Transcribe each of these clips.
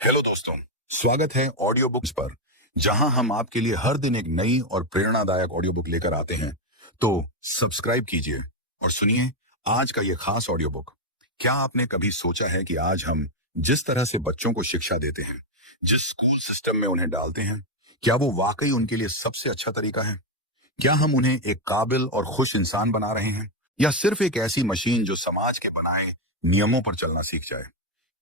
Hello दोस्तों, स्वागत है ऑडियो बुक्स पर, जहां हम आपके लिए हर दिन एक नई और प्रेरणादायक ऑडियो बुक लेकर आते हैं। तो सब्सक्राइब कीजिए और सुनिए आज का ये खास ऑडियो बुक। क्या आपने कभी सोचा है कि आज हम जिस तरह से बच्चों को शिक्षा देते हैं, जिस स्कूल सिस्टम में उन्हें डालते हैं, क्या वो वाकई उनके लिए सबसे अच्छा तरीका है? क्या हम उन्हें एक काबिल और खुश इंसान बना रहे हैं, या सिर्फ एक ऐसी मशीन जो समाज के बनाए नियमों पर चलना सीख जाए?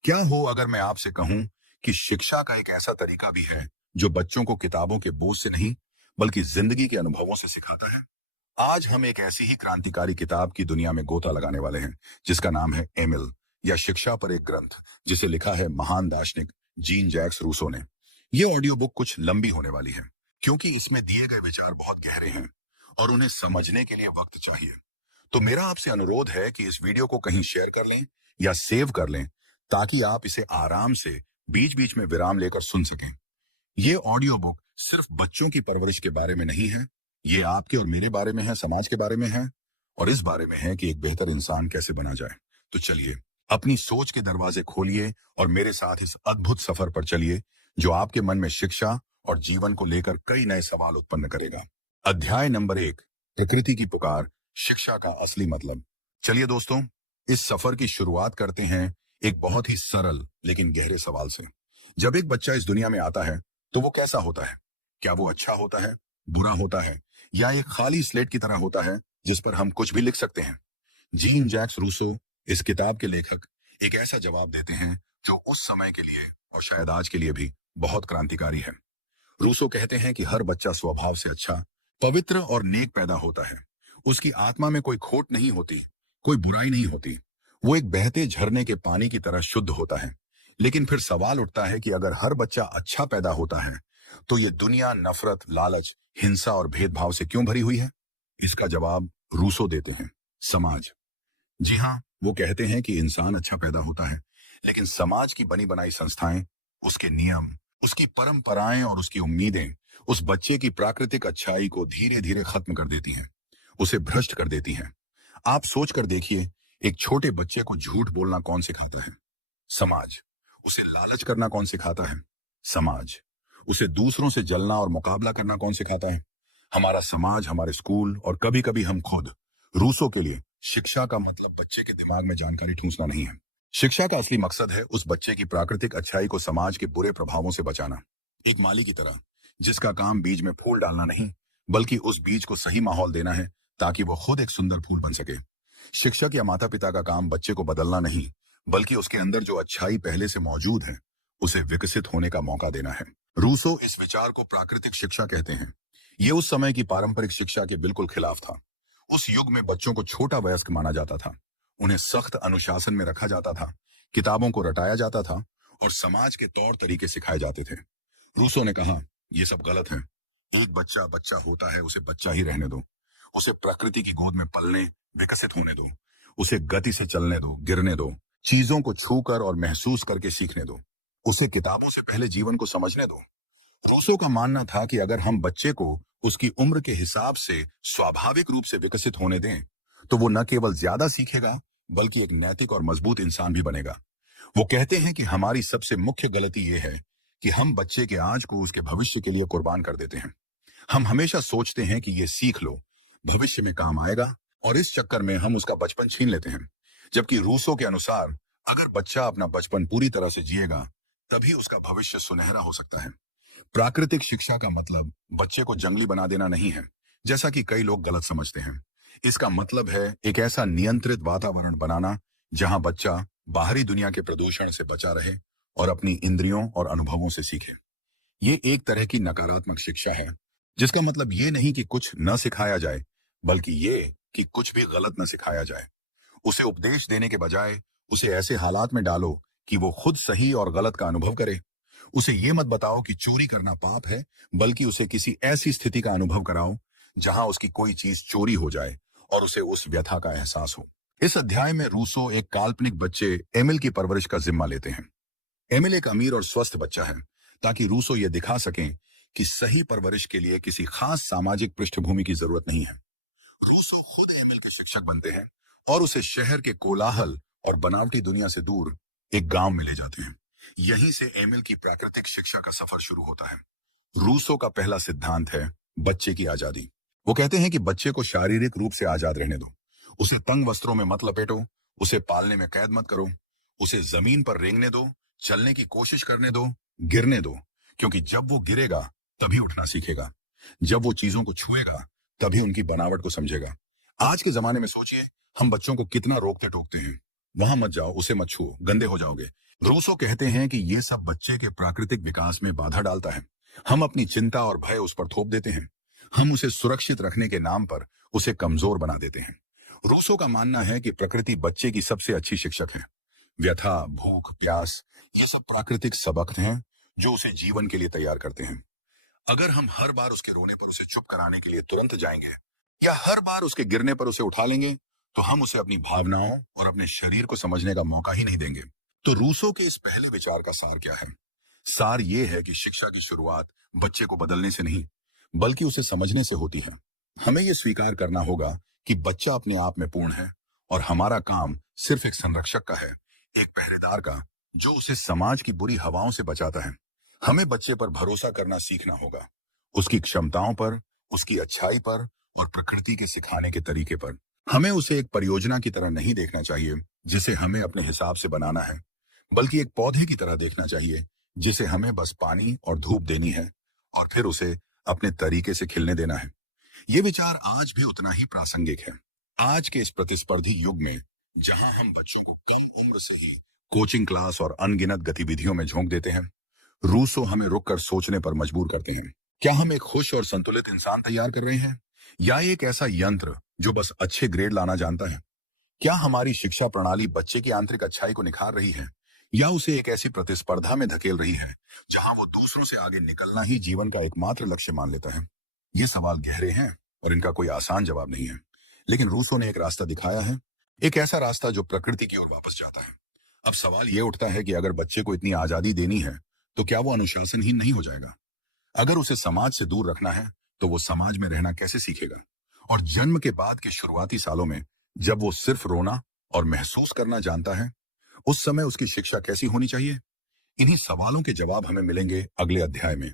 क्या हो अगर मैं आपसे कहूं कि शिक्षा का एक ऐसा तरीका भी है जो बच्चों को किताबों के बोझ से नहीं बल्कि जिंदगी के अनुभवों से सिखाता है? आज हम एक ऐसी ही क्रांतिकारी किताब की दुनिया में गोता लगाने वाले हैं, जिसका नाम है एमिल, या शिक्षा पर एक ग्रंथ, जिसे लिखा है महान दार्शनिक जीन जैक्स रूसो ने। यह ऑडियो बुक कुछ लंबी होने वाली है, क्योंकि इसमें दिए गए विचार बहुत गहरे हैं और उन्हें समझने के लिए वक्त चाहिए। तो मेरा आपसे अनुरोध है कि इस वीडियो को कहीं शेयर कर लें या सेव कर लें, ताकि आप इसे आराम से बीच बीच में विराम लेकर सुन सकें। ये ऑडियो बुक सिर्फ बच्चों की परवरिश के बारे में नहीं है, ये आपके और मेरे बारे में है, समाज के बारे में है, और इस बारे में है कि एक बेहतर इंसान कैसे बना जाए। तो चलिए, अपनी सोच के दरवाजे खोलिए और मेरे साथ इस अद्भुत सफर पर चलिए, जो आपके मन में शिक्षा और जीवन को लेकर कई नए सवाल उत्पन्न करेगा। अध्याय नंबर 1, प्रकृति की पुकार, शिक्षा का असली मतलब। चलिए दोस्तों, इस सफर की शुरुआत करते हैं एक बहुत ही सरल लेकिन गहरे सवाल से। जब एक बच्चा इस दुनिया में आता है, तो वो कैसा होता है? क्या वो अच्छा होता है, बुरा होता है, या एक खाली स्लेट की तरह होता है जिस पर हम कुछ भी लिख सकते हैं? जीन जैक्स रूसो, इस किताब के लेखक, एक ऐसा जवाब देते हैं जो उस समय के लिए और शायद आज के लिए भी बहुत क्रांतिकारी है। रूसो कहते हैं कि हर बच्चा स्वभाव से अच्छा, पवित्र और नेक पैदा होता है। उसकी आत्मा में कोई खोट नहीं होती, कोई बुराई नहीं होती। वो एक बहते झरने के पानी की तरह शुद्ध होता है। लेकिन फिर सवाल उठता है कि अगर हर बच्चा अच्छा पैदा होता है, तो ये दुनिया नफरत, लालच, हिंसा और भेदभाव से क्यों भरी हुई है? इसका जवाब रूसो देते हैं, समाज। जी हाँ, वो कहते हैं कि इंसान अच्छा पैदा होता है, लेकिन समाज की बनी बनाई संस्थाएं, उसके नियम, उसकी परंपराएं और उसकी उम्मीदें उस बच्चे की प्राकृतिक अच्छाई को धीरे धीरे खत्म कर देती हैं, उसे भ्रष्ट कर देती हैं। आप सोच कर देखिए, एक छोटे बच्चे को झूठ बोलना कौन सिखाता है? समाज। उसे लालच करना कौन सिखाता है? समाज। उसे दूसरों से जलना और मुकाबला करना कौन सिखाता है? हमारा समाज, हमारे स्कूल और कभी कभी हम खुद। रूसों के लिए शिक्षा का मतलब बच्चे के दिमाग में जानकारी ठूंसना नहीं है। शिक्षा का असली मकसद है उस बच्चे की प्राकृतिक अच्छाई को समाज के बुरे प्रभावों से बचाना। एक माली की तरह, जिसका काम बीज में फूल डालना नहीं, बल्कि उस बीज को सही माहौल देना है, ताकि वो खुद एक सुंदर फूल बन सके। शिक्षक या माता पिता का काम बच्चे को बदलना नहीं, बल्कि उसके अंदर जो अच्छाई पहले से मौजूद है, उसे विकसित होने का मौका देना है। रूसो इस विचार को प्राकृतिक शिक्षा कहते हैं। ये उस समय की पारंपरिक शिक्षा के बिल्कुल खिलाफ था। उस युग में बच्चों को छोटा वयस्क माना जाता था, उन्हें सख्त अनुशासन में रखा जाता था, किताबों को रटाया जाता था और समाज के तौर तरीके सिखाए जाते थे। रूसो ने कहा, यह सब गलत है। एक बच्चा बच्चा होता है, उसे बच्चा ही रहने दो। उसे प्रकृति की गोद में पलने, विकसित होने दो। उसे गति से चलने दो, गिरने दो, चीजों को छूकर और महसूस करके सीखने दो। उसे किताबों से पहले जीवन को समझने दो। रूसो का मानना था कि अगर हम बच्चे को उसकी उम्र के हिसाब से स्वाभाविक रूप से विकसित होने दें, तो वो न केवल ज्यादा सीखेगा, बल्कि एक नैतिक और मजबूत इंसान भी बनेगा। वो कहते हैं कि हमारी सबसे मुख्य गलती ये है कि हम बच्चे के आज को उसके भविष्य के लिए कुर्बान कर देते हैं। हम हमेशा सोचते हैं कि ये सीख लो, भविष्य में काम आएगा, और इस चक्कर में हम उसका बचपन छीन लेते हैं। जबकि रूसो के अनुसार, अगर बच्चा अपना बचपन पूरी तरह से जिएगा, तभी उसका भविष्य सुनहरा हो सकता है। प्राकृतिक शिक्षा का मतलब बच्चे को जंगली बना देना नहीं है, जैसा कि कई लोग गलत समझते हैं। इसका मतलब है एक ऐसा नियंत्रित वातावरण बनाना जहां बच्चा बाहरी दुनिया के प्रदूषण से बचा रहे और अपनी इंद्रियों और अनुभवों से सीखे। ये एक तरह की नकारात्मक शिक्षा है, जिसका मतलब ये नहीं कि कुछ न सिखाया जाए, बल्कि ये कि कुछ भी गलत न सिखाया जाए। उसे उपदेश देने के बजाय उसे ऐसे हालात में डालो कि वो खुद सही और गलत का अनुभव करे। उसे ये मत बताओ कि चोरी करना पाप है, बल्कि उसे किसी ऐसी स्थिति का अनुभव कराओ जहां उसकी कोई चीज चोरी हो जाए और उसे उस व्यथा का एहसास हो। इस अध्याय में रूसो एक काल्पनिक बच्चे एमिल की परवरिश का जिम्मा लेते हैं। एमिल एक अमीर और स्वस्थ बच्चा है, ताकि रूसो ये दिखा सकें कि सही परवरिश के लिए किसी खास सामाजिक पृष्ठभूमि की जरूरत नहीं है। रूसो खुद एमिल के शिक्षक बनते हैं और उसे शहर के कोलाहल और बनावटी दुनिया से दूर एक गांव में ले जाते हैं, यहीं से एमिल की प्राकृतिक शिक्षा का सफर शुरू होता है। रूसो का पहला सिद्धांत है बच्चे की आजादी। वो कहते हैं कि बच्चे को शारीरिक रूप से आजाद रहने दो। उसे तंग वस्त्रों में मत लपेटो, उसे पालने में कैद मत करो, उसे जमीन पर रेंगने दो, चलने की कोशिश करने दो, गिरने दो, क्योंकि जब वो गिरेगा तभी उठना सीखेगा। जब वो चीजों को छुएगा तभी उनकी बनावट को समझेगा। आज के जमाने में सोचिए, हम बच्चों को कितना रोकते टोकते हैं। वहां मत जाओ, उसे मत छुओ, गंदे हो जाओगे। रूसो कहते हैं कि ये सब बच्चे के प्राकृतिक विकास में बाधा डालता है। हम अपनी चिंता और भय उस पर थोप देते हैं। हम उसे सुरक्षित रखने के नाम पर उसे कमजोर बना देते हैं। रूसो का मानना है कि प्रकृति बच्चे की सबसे अच्छी शिक्षक है। व्यथा, भूख, प्यास, ये सब प्राकृतिक सबक हैं जो उसे जीवन के लिए तैयार करते हैं। अगर हम हर बार उसके रोने पर उसे चुप कराने के लिए तुरंत जाएंगे, या हर बार उसके गिरने पर उसे उठा लेंगे, तो हम उसे अपनी भावनाओं और अपने शरीर को समझने का मौका ही नहीं देंगे। तो रूसो के इस पहले विचार का सार क्या है? सार ये है कि शिक्षा की शुरुआत बच्चे को बदलने से नहीं, बल्कि उसे समझने से होती है। हमें यह स्वीकार करना होगा कि बच्चा अपने आप में पूर्ण है, और हमारा काम सिर्फ एक संरक्षक का है, एक पहरेदार का, जो उसे समाज की बुरी हवाओं से बचाता है। हमें बच्चे पर भरोसा करना सीखना होगा, उसकी क्षमताओं पर, उसकी अच्छाई पर, और प्रकृति के सिखाने के तरीके पर। हमें उसे एक परियोजना की तरह नहीं देखना चाहिए जिसे हमें अपने हिसाब से बनाना है, बल्कि एक पौधे की तरह देखना चाहिए जिसे हमें बस पानी और धूप देनी है, और फिर उसे अपने तरीके से खिलने देना है। ये विचार आज भी उतना ही प्रासंगिक है। आज के इस प्रतिस्पर्धी युग में, जहां हम बच्चों को कम उम्र से ही कोचिंग क्लास और अनगिनत गतिविधियों में झोंक देते हैं, रूसो हमें रुककर सोचने पर मजबूर करते हैं। क्या हम एक खुश और संतुलित इंसान तैयार कर रहे हैं, या एक ऐसा यंत्र जो बस अच्छे ग्रेड लाना जानता है? क्या हमारी शिक्षा प्रणाली बच्चे की आंतरिक अच्छाई को निखार रही है, या उसे एक ऐसी प्रतिस्पर्धा में धकेल रही है जहां वो दूसरों से आगे निकलना ही जीवन का एकमात्र लक्ष्य मान लेता है? ये सवाल गहरे हैं और इनका कोई आसान जवाब नहीं है, लेकिन रूसो ने एक रास्ता दिखाया है, एक ऐसा रास्ता जो प्रकृति की ओर वापस जाता है। अब सवाल यह उठता है कि अगर बच्चे को इतनी आजादी देनी है, तो क्या वो अनुशासनहीन नहीं हो जाएगा? अगर उसे समाज से दूर रखना है, तो वो समाज में रहना कैसे सीखेगा? और जन्म के बाद के शुरुआती सालों में, जब वो सिर्फ रोना और महसूस करना जानता है, उस समय उसकी शिक्षा कैसी होनी चाहिए? इन्हीं सवालों के जवाब हमें मिलेंगे अगले अध्याय में,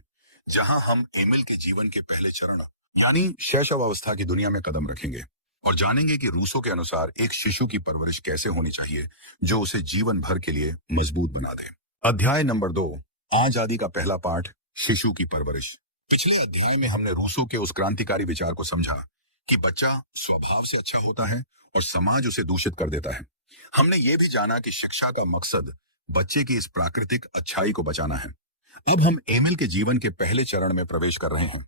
जहां हम एमिल के जीवन के पहले चरण, यानी शैशवावस्था की दुनिया में कदम रखेंगे, और जानेंगे कि रूसो के अनुसार एक शिशु की परवरिश कैसे होनी चाहिए जो उसे जीवन भर के लिए मजबूत बना दे। अध्याय नंबर 2, आज आदि का पहला पाठ, शिशु की परवरिश। पिछले अध्याय में हमने रूसो के उस क्रांतिकारी विचार को समझा कि बच्चा स्वभाव से अच्छा होता है और समाज उसे दूषित कर देता है। हमने ये भी जाना कि शिक्षा का मकसद बच्चे की इस प्राकृतिक अच्छाई को बचाना है। अब हम एमिल के जीवन के पहले चरण में प्रवेश कर रहे हैं,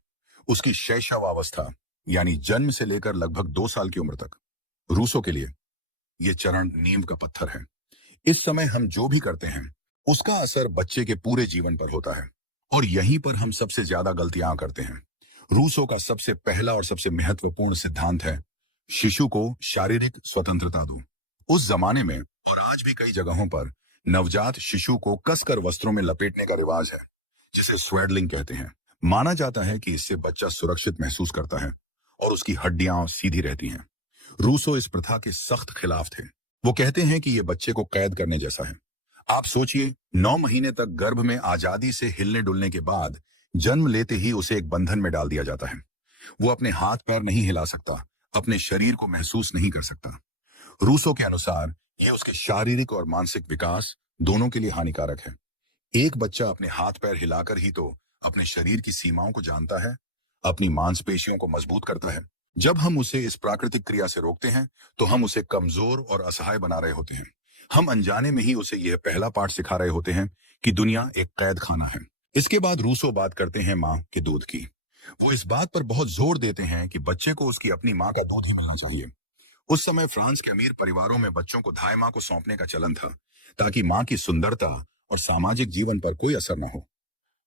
उसकी शैशवावस्था, यानी जन्म से लेकर लगभग 2 साल की उम्र तक। रूसो के लिए यह चरण नींव का पत्थर है। इस समय हम जो भी करते हैं, उसका असर बच्चे के पूरे जीवन पर होता है, और यहीं पर हम सबसे ज्यादा गलतियां करते हैं। रूसो का सबसे पहला और सबसे महत्वपूर्ण सिद्धांत है, शिशु को शारीरिक स्वतंत्रता दो। उस जमाने में और आज भी कई जगहों पर नवजात शिशु को कसकर वस्त्रों में लपेटने का रिवाज है, जिसे स्वेडलिंग कहते हैं। माना जाता है कि इससे बच्चा सुरक्षित महसूस करता है और उसकी हड्डियां सीधी रहती हैं। रूसो इस प्रथा के सख्त खिलाफ थे। वो कहते हैं कि यह बच्चे को कैद करने जैसा है। आप सोचिए, 9 महीने तक गर्भ में आजादी से हिलने डुलने के बाद जन्म लेते ही उसे एक बंधन में डाल दिया जाता है। वो अपने हाथ पैर नहीं हिला सकता, अपने शरीर को महसूस नहीं कर सकता। रूसो के अनुसार यह उसके शारीरिक और मानसिक विकास दोनों के लिए हानिकारक है। एक बच्चा अपने हाथ पैर हिलाकर ही तो अपने शरीर की सीमाओं को जानता है, अपनी मांसपेशियों को मजबूत करता है। जब हम उसे इस प्राकृतिक क्रिया से रोकते हैं, तो हम उसे कमजोर और असहाय बना रहे होते हैं। हम अनजाने में ही उसे यह पहला पाठ सिखा रहे होते हैं कि दुनिया एक कैद खाना है। इसके बाद रूसो बात करते हैं माँ के दूध की। वो इस बात पर बहुत जोर देते हैं कि बच्चे को उसकी अपनी माँ का दूध ही मिलना चाहिए। उस समय फ्रांस के अमीर परिवारों में बच्चों को धाय माँ को सौंपने का चलन था, ताकि माँ की सुंदरता और सामाजिक जीवन पर कोई असर न हो।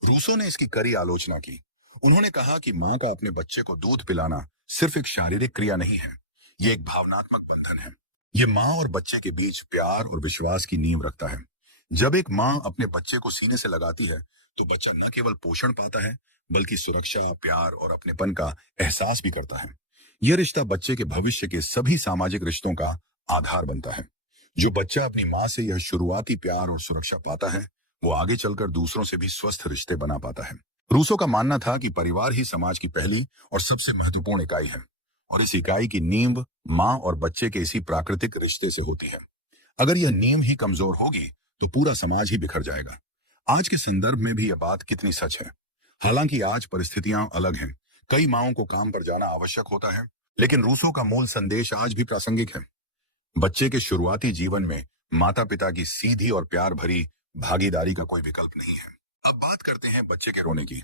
रूसो ने इसकी कड़ी आलोचना की। उन्होंने कहा कि माँ का अपने बच्चे को दूध पिलाना सिर्फ एक शारीरिक क्रिया नहीं है, ये एक भावनात्मक बंधन है। ये माँ और बच्चे के बीच प्यार और विश्वास की नींव रखता है। जब एक माँ अपने बच्चे को सीने से लगाती है, तो बच्चा न केवल पोषण पाता है, बल्कि सुरक्षा, प्यार और अपनेपन का एहसास भी करता है। यह रिश्ता बच्चे के भविष्य के सभी सामाजिक रिश्तों का आधार बनता है। जो बच्चा अपनी माँ से यह शुरुआती प्यार और सुरक्षा पाता है, वो आगे चलकर दूसरों से भी स्वस्थ रिश्ते बना पाता है। रूसो का मानना था कि परिवार ही समाज की पहली और सबसे महत्वपूर्ण इकाई है, और इस इकाई की नींव माँ और बच्चे के इसी प्राकृतिक रिश्ते से होती है। अगर यह नींव ही कमजोर होगी तो पूरा समाज ही बिखर जाएगा। आज के संदर्भ में भी यह बात कितनी सच है। हालांकि आज परिस्थितियां अलग हैं, कई माओं को काम पर जाना आवश्यक होता है, लेकिन रूसो का मूल संदेश आज भी प्रासंगिक है। बच्चे के शुरुआती जीवन में माता पिता की सीधी और प्यार भरी भागीदारी का कोई विकल्प नहीं है। अब बात करते हैं बच्चे के रोने की।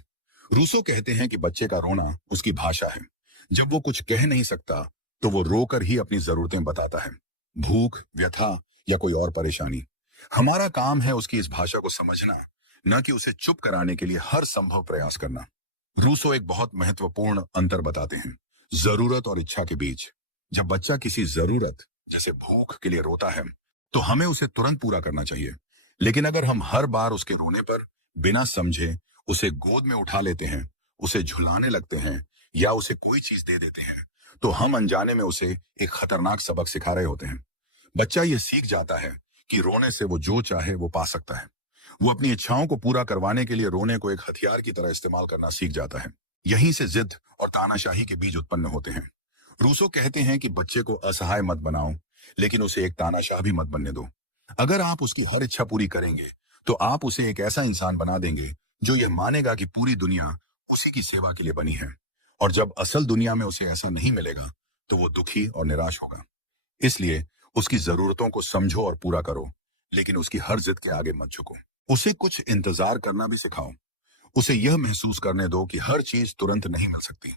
रूसो कहते हैं कि बच्चे का रोना उसकी भाषा है। जब वो कुछ कह नहीं सकता तो वो रोकर ही अपनी जरूरतें बताता है, भूख, व्यथा या कोई और परेशानी। हमारा काम है उसकी इस भाषा को समझना, न कि उसे चुप कराने के लिए हर संभव प्रयास करना। रूसो एक बहुत महत्वपूर्ण अंतर बताते हैं जरूरत और इच्छा के बीच। जब बच्चा किसी जरूरत जैसे भूख के लिए रोता है तो हमें उसे तुरंत पूरा करना चाहिए। लेकिन अगर हम हर बार उसके रोने पर बिना समझे उसे गोद में उठा लेते हैं, उसे झुलाने लगते हैं या उसे कोई चीज दे देते हैं, तो हम अनजाने में उसे एक खतरनाक सबक सिखा रहे होते हैं। बच्चा यह सीख जाता है कि रोने से वो जो चाहे वो पा सकता है। वो अपनी इच्छाओं को पूरा करवाने के लिए रोने को एक हथियार की तरह इस्तेमाल करना सीख जाता है। यहीं से जिद और तानाशाही के बीज उत्पन्न होते हैं। रूसो कहते हैं कि बच्चे को असहाय मत बनाओ, लेकिन उसे एक तानाशाह भी मत बनने दो। अगर आप उसकी हर इच्छा पूरी करेंगे तो आप उसे एक ऐसा इंसान बना देंगे जो यह मानेगा कि पूरी दुनिया उसी की सेवा के लिए बनी है। और जब असल दुनिया में उसे ऐसा नहीं मिलेगा तो वो दुखी और निराश होगा। इसलिए उसकी जरूरतों को समझो और पूरा करो, लेकिन उसकी हर जिद के आगे मत झुको। उसे कुछ इंतजार करना भी सिखाओ। उसे यह महसूस करने दो कि हर चीज तुरंत नहीं मिल सकती।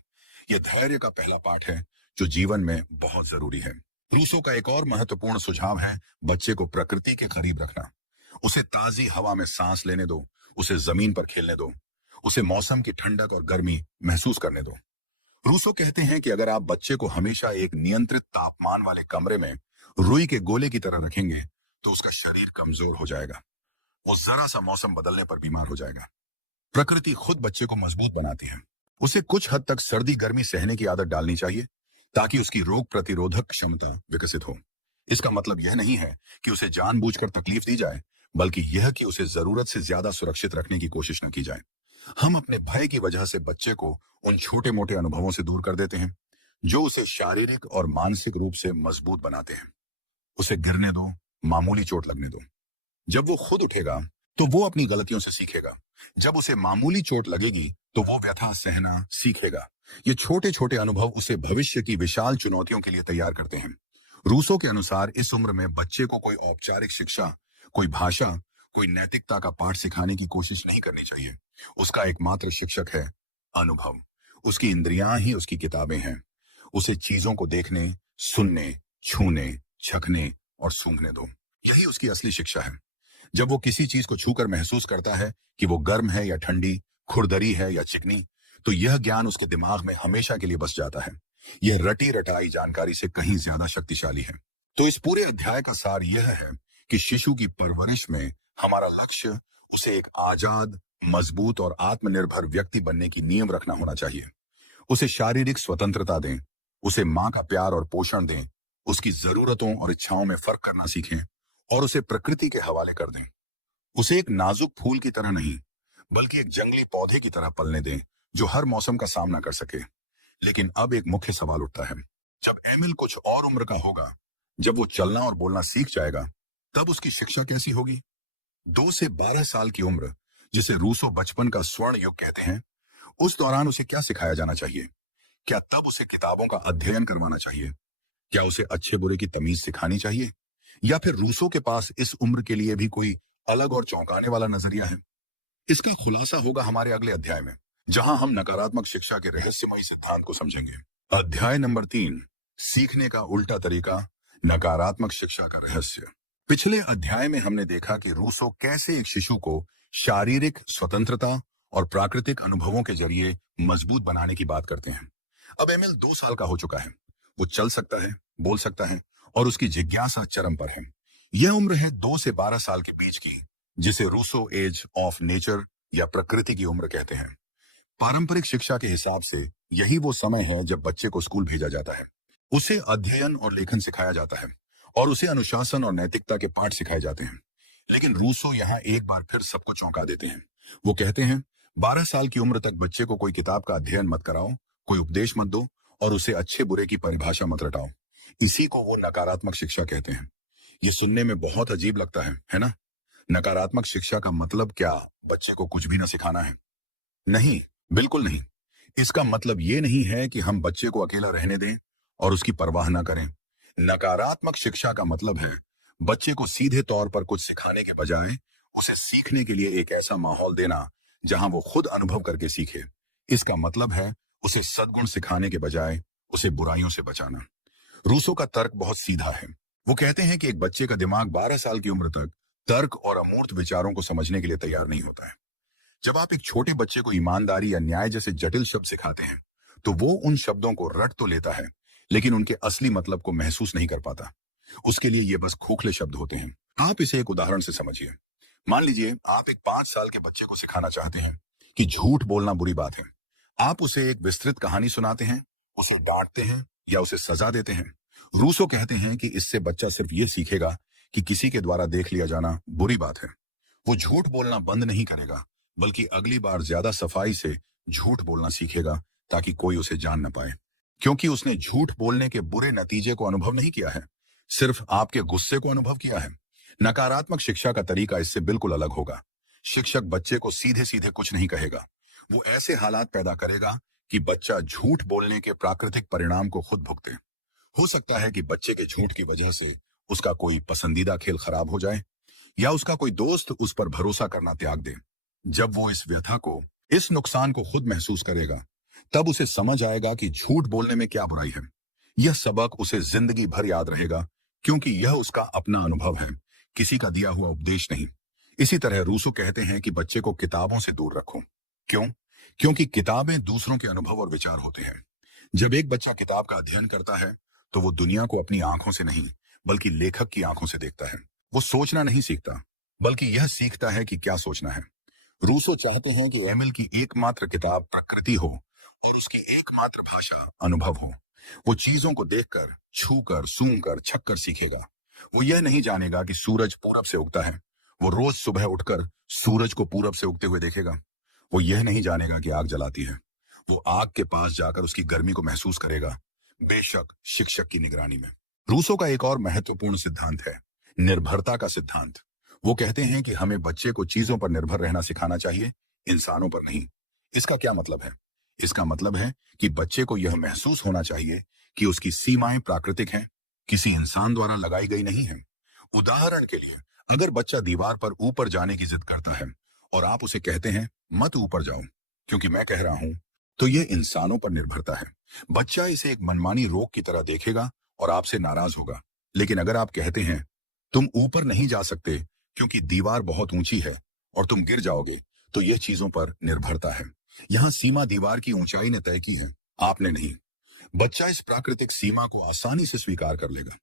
यह धैर्य का पहला पाठ है जो जीवन में बहुत जरूरी है। रूसो का एक और महत्वपूर्ण सुझाव है बच्चे को प्रकृति के करीब रखना। उसे ताजी हवा में सांस लेने दो, उसे जमीन पर खेलने दो, उसे मौसम की ठंडक और गर्मी महसूस करने दो। रूसो कहते हैं कि अगर आप बच्चे को हमेशा एक नियंत्रित तापमान वाले कमरे में रुई के गोले की तरह रखेंगे तो उसका शरीर कमजोर हो जाएगा। वो जरा सा मौसम बदलने पर बीमार हो जाएगा। प्रकृति खुद बच्चे को मजबूत बनाती है। उसे कुछ हद तक सर्दी गर्मी सहने की आदत डालनी चाहिए ताकि उसकी रोग प्रतिरोधक क्षमता विकसित हो। इसका मतलब यह नहीं है कि उसे जानबूझकर तकलीफ दी जाए, बल्कि यह कि उसे जरूरत से ज्यादा सुरक्षित रखने की कोशिश न की जाए। हम अपने भय की वजह से बच्चे को उन छोटे मोटे अनुभवों से दूर कर देते हैं जो उसे शारीरिक और मानसिक रूप से मजबूत बनाते हैं। उसे गिरने दो, मामूली चोट लगने दो। जब वो खुद उठेगा तो वो अपनी गलतियों से सीखेगा। जब उसे मामूली चोट लगेगी तो वो व्यथा सहना सीखेगा। ये छोटे छोटे अनुभव उसे भविष्य की विशाल चुनौतियों के लिए तैयार करते हैं। रूसो के अनुसार इस उम्र में बच्चे को कोई औपचारिक शिक्षा, कोई भाषा, कोई नैतिकता का पाठ सिखाने की कोशिश नहीं करनी चाहिए। उसका एकमात्र शिक्षक है अनुभव। उसकी इंद्रियां ही उसकी किताबें हैं। उसे चीजों को देखने, सुनने, छूने, चखने और सूंघने दो। यही उसकी असली शिक्षा है। जब वो किसी चीज को छूकर महसूस करता है कि वो गर्म है या ठंडी, खुरदरी है या चिकनी, तो यह ज्ञान उसके दिमाग में हमेशा के लिए बस जाता है। यह रटी रटाई जानकारी से कहीं ज्यादा शक्तिशाली है। तो इस पूरे अध्याय का सार यह है कि शिशु की परवरिश में हमारा लक्ष्य उसे एक आजाद, मजबूत और आत्मनिर्भर व्यक्ति बनने की नींव रखना होना चाहिए। उसे शारीरिक स्वतंत्रता दें, उसे माँ का प्यार और पोषण दें, उसकी जरूरतों और इच्छाओं में फर्क करना सीखें और उसे प्रकृति के हवाले कर दें। उसे एक नाजुक फूल की तरह नहीं, बल्कि एक जंगली पौधे की तरह पलने दें जो हर मौसम का सामना कर सके। लेकिन अब एक मुख्य सवाल उठता है, जब एमिल कुछ और उम्र का होगा, जब वो चलना और बोलना सीख जाएगा, तब उसकी शिक्षा कैसी होगी? 2 से 12 साल की उम्र, जिसे रूसो बचपन का स्वर्ण युग कहते हैं, उस दौरान उसे क्या सिखाया जाना चाहिए? क्या तब उसे किताबों का अध्ययन करवाना चाहिए? क्या उसे अच्छे बुरे की तमीज सिखानी चाहिए? या फिर रूसो के पास इस उम्र के लिए भी कोई अलग और चौंकाने वाला नजरिया है? इसका खुलासा होगा हमारे अगले अध्याय में, जहां हम नकारात्मक शिक्षा के रहस्यमयी सिद्धांत को समझेंगे। अध्याय नंबर 3, सीखने का उल्टा तरीका, नकारात्मक शिक्षा का रहस्य। पिछले अध्याय में हमने देखा कि रूसो कैसे एक शिशु को शारीरिक स्वतंत्रता और प्राकृतिक अनुभवों के जरिए मजबूत बनाने की बात करते हैं। अब एमिल 2 साल का हो चुका है। वो चल सकता है, बोल सकता है और उसकी जिज्ञासा चरम पर है। यह उम्र है 2 से 12 साल के बीच की, जिसे रूसो एज ऑफ नेचर या प्रकृति की उम्र कहते हैं। पारंपरिक शिक्षा के हिसाब से यही वो समय है जब बच्चे को स्कूल भेजा जाता है। उसे अध्ययन और लेखन सिखाया जाता है और उसे अनुशासन और नैतिकता के पाठ सिखाए जाते हैं। लेकिन रूसो यहाँ एक बार फिर सबको चौंका देते हैं। वो कहते हैं 12 साल की उम्र तक बच्चे को कोई किताब का अध्ययन मत कराओ, कोई उपदेश मत दो और उसे अच्छे बुरे की परिभाषा मत रटाओ। इसी को वो नकारात्मक शिक्षा कहते हैं। ये सुनने में बहुत अजीब लगता है ना? नकारात्मक शिक्षा का मतलब क्या बच्चे को कुछ भी न सिखाना है? नहीं, बिल्कुल नहीं। इसका मतलब ये नहीं है कि हम बच्चे को अकेला रहने दें और उसकी परवाह न करें। नकारात्मक शिक्षा का मतलब है बच्चे को सीधे तौर पर कुछ सिखाने के बजाय उसे सीखने के लिए एक ऐसा माहौल देना जहां वो खुद अनुभव करके सीखे। इसका मतलब है उसे सद्गुण सिखाने के बजाय उसे बुराइयों से बचाना। रूसो का तर्क बहुत सीधा है। वो कहते हैं कि एक बच्चे का दिमाग 12 साल की उम्र तक तर्क और अमूर्त विचारों को समझने के लिए तैयार नहीं होता है। जब आप एक छोटे बच्चे को ईमानदारी या न्याय जैसे जटिल शब्द सिखाते हैं तो वो उन शब्दों को रट तो लेता है, लेकिन उनके असली मतलब को महसूस नहीं कर पाता। उसके लिए ये बस खोखले शब्द होते हैं। आप इसे एक उदाहरण से समझिए। मान लीजिए आप एक 5 साल के बच्चे को सिखाना चाहते हैं कि झूठ बोलना बुरी बात है। आप उसे एक विस्तृत कहानी सुनाते हैं, उसे डांटते हैं या उसे सजा देते हैं। रूसो कहते हैं कि इससे बच्चा सिर्फ ये सीखेगा कि किसी के द्वारा देख लिया जाना बुरी बात है। वो झूठ बोलना बंद नहीं करेगा, बल्कि अगली बार ज्यादा सफाई से झूठ बोलना सीखेगा ताकि कोई उसे जान न पाए, क्योंकि उसने झूठ बोलने के बुरे नतीजे को अनुभव नहीं किया है, सिर्फ आपके गुस्से को अनुभव किया है। नकारात्मक शिक्षा का तरीका इससे बिल्कुल अलग होगा। शिक्षक बच्चे को सीधे सीधे कुछ नहीं कहेगा। वो ऐसे हालात पैदा करेगा कि बच्चा झूठ बोलने के प्राकृतिक परिणाम को खुद भुगते। हो सकता है कि बच्चे के झूठ की वजह से उसका कोई पसंदीदा खेल खराब हो जाए या उसका कोई दोस्त उस पर भरोसा करना त्याग दे। जब वो इस व्यथा को, इस नुकसान को खुद महसूस करेगा, तब उसे समझ आएगा कि झूठ बोलने में क्या बुराई है। यह सबक उसे जिंदगी भर याद रहेगा, क्योंकि यह उसका अपना अनुभव है, किसी का दिया हुआ उपदेश नहीं। इसी तरह रूसो कहते हैं कि बच्चे को किताबों से दूर रखो। क्यों? क्योंकि किताबें दूसरों के अनुभव और विचार होते हैं। जब एक बच्चा किताब का अध्ययन करता है तो वो दुनिया को अपनी आंखों से नहीं, बल्कि लेखक की आंखों से देखता है। वो सोचना नहीं सीखता, बल्कि यह सीखता है कि क्या सोचना है। रूसो चाहते हैं कि एमिल की एकमात्र किताब प्रकृति हो और उसकी एकमात्र भाषा अनुभव हो। वो चीजों को देखकर, छूकर, सूंघकर, छककर सीखेगा। वो यह नहीं जानेगा कि सूरज पूरब से उगता है। वो रोज सुबह उठकर सूरज को पूरब से उगते हुए देखेगा। वो यह नहीं जानेगा कि आग जलाती है। वो आग के पास जाकर उसकी गर्मी को महसूस करेगा, बेशक शिक्षक की निगरानी में। रूसो का एक और महत्वपूर्ण सिद्धांत है निर्भरता का सिद्धांत। वो कहते हैं कि हमें बच्चे को चीजों पर निर्भर रहना सिखाना चाहिए, इंसानों पर नहीं। इसका क्या मतलब है? इसका मतलब है कि बच्चे को यह महसूस होना चाहिए कि उसकी सीमाएं प्राकृतिक हैं, किसी इंसान द्वारा लगाई गई नहीं है। उदाहरण के लिए, अगर बच्चा दीवार पर ऊपर जाने की जिद करता है और आप उसे कहते हैं मत ऊपर जाओ क्योंकि मैं कह रहा हूं, तो यह इंसानों पर निर्भरता है। बच्चा इसे एक मनमानी रोक की तरह देखेगा और आपसे नाराज होगा। लेकिन अगर आप कहते हैं तुम ऊपर नहीं जा सकते क्योंकि दीवार बहुत ऊंची है और तुम गिर जाओगे, तो यह चीजों पर निर्भरता है। यहां सीमा दीवार की ऊंचाई ने तय की है, आपने नहीं। बच्चा इस प्राकृतिक सीमा को आसानी से स्वीकार कर लेगा।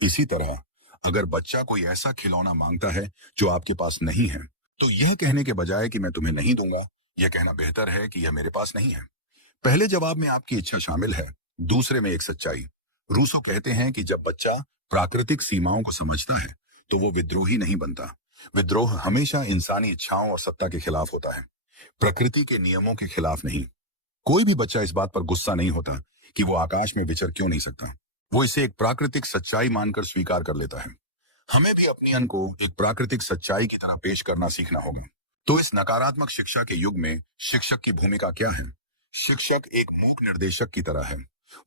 इसी तरह अगर बच्चा कोई ऐसा खिलौना मांगता है जो आपके पास नहीं है, तो यह कहने के बजाय कि मैं तुम्हें नहीं दूंगा, यह कहना बेहतर है कि यह मेरे पास नहीं है। पहले जवाब में आपकी इच्छा शामिल है, दूसरे में एक सच्चाई। रूसो कहते हैं कि जब बच्चा प्राकृतिक सीमाओं को समझता है तो वो विद्रोही नहीं बनता। विद्रोह हमेशा इंसानी इच्छाओं और सत्ता के खिलाफ होता है, प्रकृति के नियमों के खिलाफ नहीं। कोई भी बच्चा इस बात पर गुस्सा नहीं होता कि वो आकाश में विचर क्यों नहीं सकता। वो इसे एक प्राकृतिक सच्चाई मानकर स्वीकार कर लेता है। हमें भी अपनी अन को एक प्राकृतिक सच्चाई की तरह पेश करना सीखना होगा। तो इस नकारात्मक शिक्षा के युग में शिक्षक की भूमिका क्या है? शिक्षक एक मूक निर्देशक की तरह है।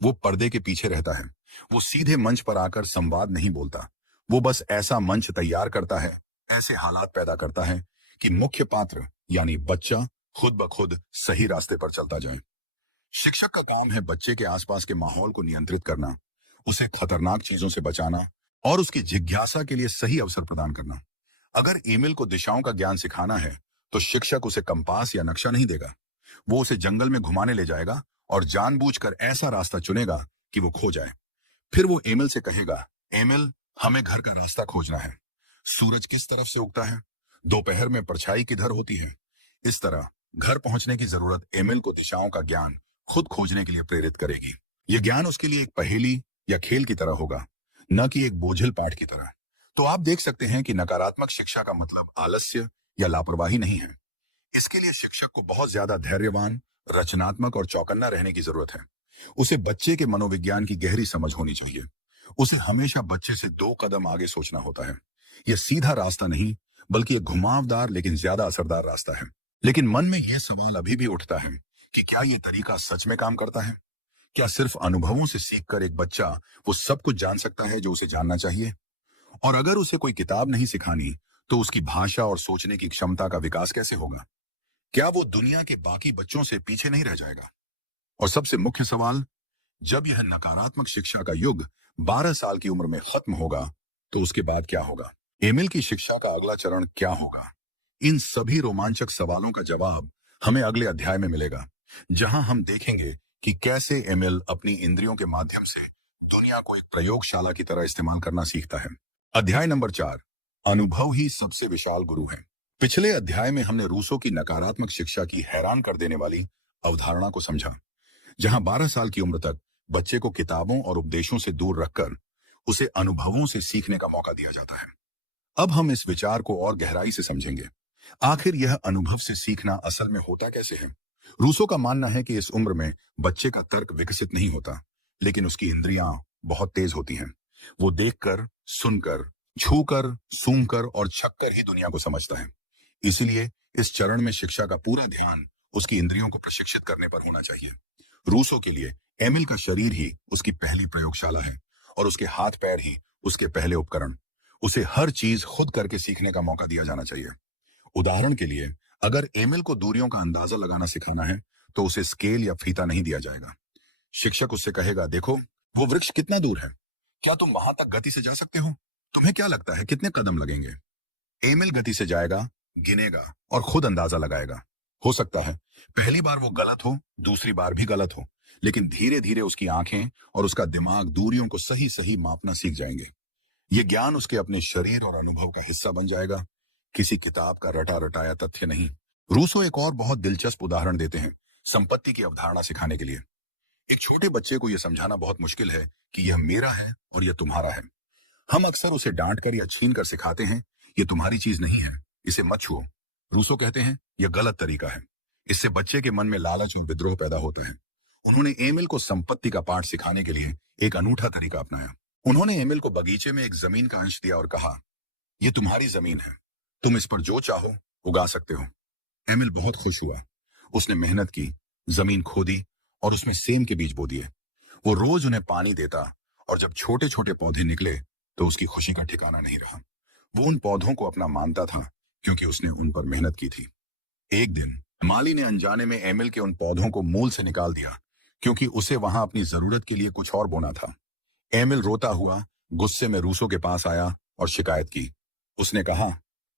वो पर्दे के पीछे रहता है। वो सीधे मंच पर आकर संवाद नहीं बोलता। वो बस ऐसा मंच तैयार करता है, ऐसे हालात पैदा करता है कि मुख्य पात्र यानी बच्चा खुद ब खुद सही रास्ते पर चलता जाए। शिक्षक का काम है बच्चे के आसपास के माहौल को नियंत्रित करना, उसे खतरनाक चीजों से बचाना और उसकी जिज्ञासा के लिए सही अवसर प्रदान करना। अगर एमिल को दिशाओं का ज्ञान सिखाना है तो शिक्षक उसे कंपास या नक्शा नहीं देगा। वो उसे जंगल में घुमाने ले जाएगा और जानबूझकर ऐसा रास्ता चुनेगा कि वो खो जाए। फिर वो एमिल से कहेगा, एमिल, हमें घर का रास्ता खोजना है। सूरज किस तरफ से उगता है? दोपहर में परछाई किधर होती है? इस तरह घर पहुंचने की जरूरत एमिल को दिशाओं का ज्ञान खुद खोजने के लिए प्रेरित करेगी। यह ज्ञान उसके लिए एक पहेली या खेल की तरह होगा, न कि एक बोझिल पाठ की तरह। तो आप देख सकते हैं कि नकारात्मक शिक्षा का मतलब आलस्य या लापरवाही नहीं है। इसके लिए शिक्षक को बहुत ज्यादा धैर्यवान, रचनात्मक और चौकन्ना रहने की जरूरत है। उसे बच्चे के मनोविज्ञान की गहरी समझ होनी चाहिए। उसे हमेशा बच्चे से 2 कदम आगे सोचना होता है। यह सीधा रास्ता नहीं, बल्कि एक घुमावदार लेकिन ज्यादा असरदार रास्ता है। लेकिन मन में यह सवाल अभी भी उठता है कि क्या यह तरीका सच में काम करता है? क्या सिर्फ अनुभवों से सीखकर एक बच्चा वो सब कुछ जान सकता है जो उसे जानना चाहिए? और अगर उसे कोई किताब नहीं सिखानी, तो उसकी भाषा और सोचने की क्षमता का विकास कैसे होगा? क्या वो दुनिया के बाकी बच्चों से पीछे नहीं रह जाएगा? और सबसे मुख्य सवाल, जब यह नकारात्मक शिक्षा का युग 12 साल की उम्र में खत्म होगा, तो उसके बाद क्या होगा? एमिल की शिक्षा का अगला चरण क्या होगा? इन सभी रोमांचक सवालों का जवाब हमें अगले अध्याय में मिलेगा, जहां हम देखेंगे कि कैसे एमिल अपनी इंद्रियों के माध्यम से दुनिया को एक प्रयोगशाला की तरह इस्तेमाल करना सीखता है। अध्याय नंबर 4, अनुभव ही सबसे विशाल गुरु है। पिछले अध्याय में हमने रूसो की नकारात्मक शिक्षा की हैरान कर देने वाली अवधारणा को समझा, जहां 12 साल की उम्र तक बच्चे को किताबों और उपदेशों से दूर रखकर उसे अनुभवों से सीखने का मौका दिया जाता है। अब हम इस विचार को और गहराई से समझेंगे। आखिर यह अनुभव से सीखना असल में होता कैसे है? रूसो का मानना है कि इस उम्र में बच्चे का तर्क विकसित नहीं होता, लेकिन उसकी इंद्रियां बहुत तेज होती हैं। वो देखकर, सुनकर, छूकर, सूंघकर और छककर ही दुनिया को समझता है। इसलिए इस चरण में शिक्षा का पूरा ध्यान उसकी इंद्रियों को प्रशिक्षित करने पर होना चाहिए। रूसो के लिए एमिल का शरीर ही उसकी पहली प्रयोगशाला है और उसके हाथ पैर ही उसके पहले उपकरण। उसे हर चीज खुद करके सीखने का मौका दिया जाना चाहिए। उदाहरण के लिए, अगर एमिल को दूरियों का अंदाजा लगाना सिखाना है, तो उसे स्केल या फीता नहीं दिया जाएगा। शिक्षक उससे कहेगा, देखो वो वृक्ष कितना दूर है, क्या तुम वहां तक गति से जा सकते हो? तुम्हें क्या लगता है कितने कदम लगेंगे? एमिल गति से जाएगा, गिनेगा और खुद अंदाजा लगाएगा। हो सकता है पहली बार वो गलत हो, दूसरी बार भी गलत हो, लेकिन धीरे धीरे उसकी आंखें और उसका दिमाग दूरियों को सही सही मापना सीख जाएंगे। ये ज्ञान उसके अपने शरीर और अनुभव का हिस्सा बन जाएगा, किसी किताब का रटा रटाया तथ्य नहीं। रूसो एक और बहुत दिलचस्प उदाहरण देते हैं संपत्ति की अवधारणा सिखाने के लिए। एक छोटे बच्चे को यह समझाना बहुत मुश्किल है कि यह मेरा है और यह तुम्हारा है। हम अक्सर उसे डांट कर या छीन कर सिखाते हैं, ये तुम्हारी चीज नहीं है, इसे मत छुओ। रूसो कहते हैं यह गलत तरीका है। इससे बच्चे के मन में लालच और विद्रोह पैदा होता है। उन्होंने एमिल को संपत्ति का पाठ सिखाने के लिए एक अनूठा तरीका अपनाया। उन्होंने एमिल को बगीचे में एक जमीन का अंश दिया और कहा, यह तुम्हारी जमीन है, तुम इस पर जो चाहो उगा सकते हो। एमिल बहुत खुश हुआ। उसने मेहनत की, जमीन खोदी और उसमें सेम के बीज बो दिए। वो रोज उन्हें पानी देता और जब छोटे छोटे पौधे निकले तो उसकी खुशी का ठिकाना नहीं रहा। वो उन पौधों को अपना मानता था क्योंकि उसने उन पर मेहनत की थी। एक दिन माली ने अनजाने में एमिल के उन पौधों को मूल से निकाल दिया, क्योंकि उसे वहां अपनी जरूरत के लिए कुछ और बोना था। एमिल रोता हुआ गुस्से में रूसो के पास आया और शिकायत की। उसने कहा,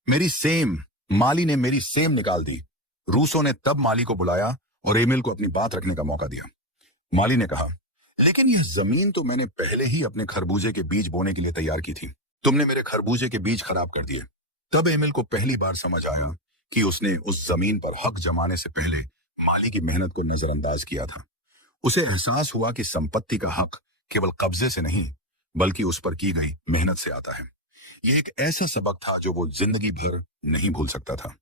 मेरी सेम, माली ने मेरी सेम निकाल दी। रूसो ने तब माली को बुलाया और एमिल को अपनी बात रखने का मौका दिया। माली ने कहा, लेकिन यह जमीन तो मैंने पहले ही अपने खरबूजे के बीज बोने के लिए तैयार की थी, तुमने मेरे खरबूजे के बीज खराब कर दिए। तब एमिल को पहली बार समझ आया कि उसने उस जमीन पर हक जमाने से पहले माली की मेहनत को नजरअंदाज किया था। उसे एहसास हुआ कि संपत्ति का हक केवल कब्जे से नहीं, बल्कि उस पर की गई मेहनत से आता है। यह एक ऐसा सबक था जो वो जिंदगी भर नहीं भूल सकता था।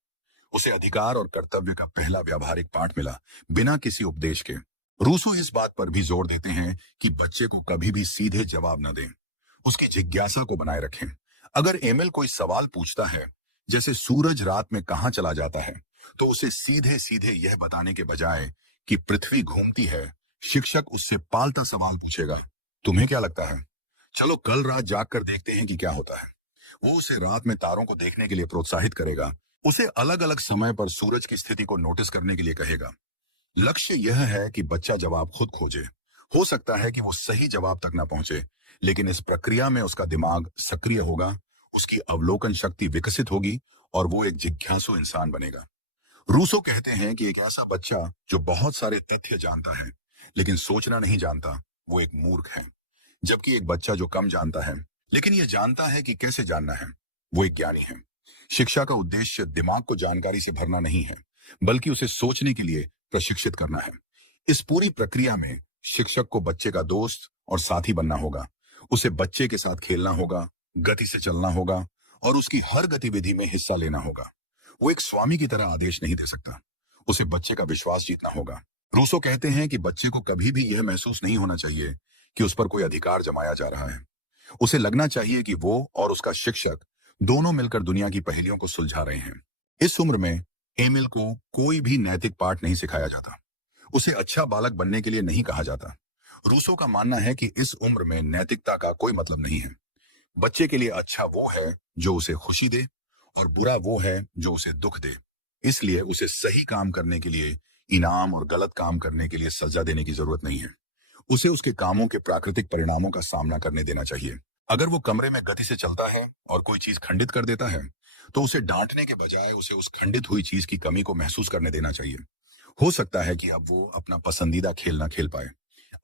उसे अधिकार और कर्तव्य का पहला व्यावहारिक पाठ मिला, बिना किसी उपदेश के। रूसो इस बात पर भी जोर देते हैं कि बच्चे को कभी भी सीधे जवाब न दें, उसकी जिज्ञासा को बनाए रखें। अगर एमिल कोई सवाल पूछता है, जैसे सूरज रात में कहां चला जाता है, तो उसे सीधे सीधे यह बताने के बजाय कि पृथ्वी घूमती है, शिक्षक उससे पालता सवाल पूछेगा, तुम्हें क्या लगता है? चलो कल रात जाग कर देखते हैं कि क्या होता है। वो उसे रात में तारों को देखने के लिए प्रोत्साहित करेगा, उसे अलग अलग समय पर सूरज की स्थिति को नोटिस करने के लिए कहेगा। लक्ष्य यह है कि बच्चा जवाब खुद खोजे। हो सकता है कि वो सही जवाब तक ना पहुंचे, लेकिन इस प्रक्रिया में उसका दिमाग सक्रिय होगा, उसकी अवलोकन शक्ति विकसित होगी और वो एक जिज्ञासु इंसान बनेगा। रूसो कहते हैं कि एक ऐसा बच्चा जो बहुत सारे तथ्य जानता है लेकिन सोचना नहीं जानता, वो एक मूर्ख है। जबकि एक बच्चा जो कम जानता है लेकिन यह जानता है कि कैसे जानना है, वो एक ज्ञानी है। शिक्षा का उद्देश्य दिमाग को जानकारी से भरना नहीं है, बल्कि उसे सोचने के लिए प्रशिक्षित करना है। इस पूरी प्रक्रिया में शिक्षक को बच्चे का दोस्त और साथी बनना होगा। उसे बच्चे के साथ खेलना होगा, गति से चलना होगा और उसकी हर गतिविधि में हिस्सा लेना होगा। वो एक स्वामी की तरह आदेश नहीं दे सकता। उसे बच्चे का विश्वास जीतना होगा। रूसो कहते हैं कि बच्चे को कभी भी यह महसूस नहीं होना चाहिए कि उस पर कोई अधिकार जमाया जा रहा है। उसे लगना चाहिए कि वो और उसका शिक्षक दोनों मिलकर दुनिया की पहेलियों को सुलझा रहे हैं। इस उम्र में एमिल को कोई भी नैतिक पाठ नहीं सिखाया जाता। उसे अच्छा बालक बनने के लिए नहीं कहा जाता। रूसो का मानना है कि इस उम्र में नैतिकता का कोई मतलब नहीं है। बच्चे के लिए अच्छा वो है जो उसे खुशी दे और बुरा वो है जो उसे दुख दे। इसलिए उसे सही काम करने के लिए इनाम और गलत काम करने के लिए सजा देने की जरूरत नहीं है। उसे उसके कामों के प्राकृतिक परिणामों का सामना करने देना चाहिए। अगर वो कमरे में गति से चलता है और कोई चीज खंडित कर देता है, तो उसे डांटने के बजाय उसे उस खंडित हुई चीज की कमी को महसूस करने देना चाहिए। हो सकता है कि अब वो अपना पसंदीदा खेल ना खेल पाए।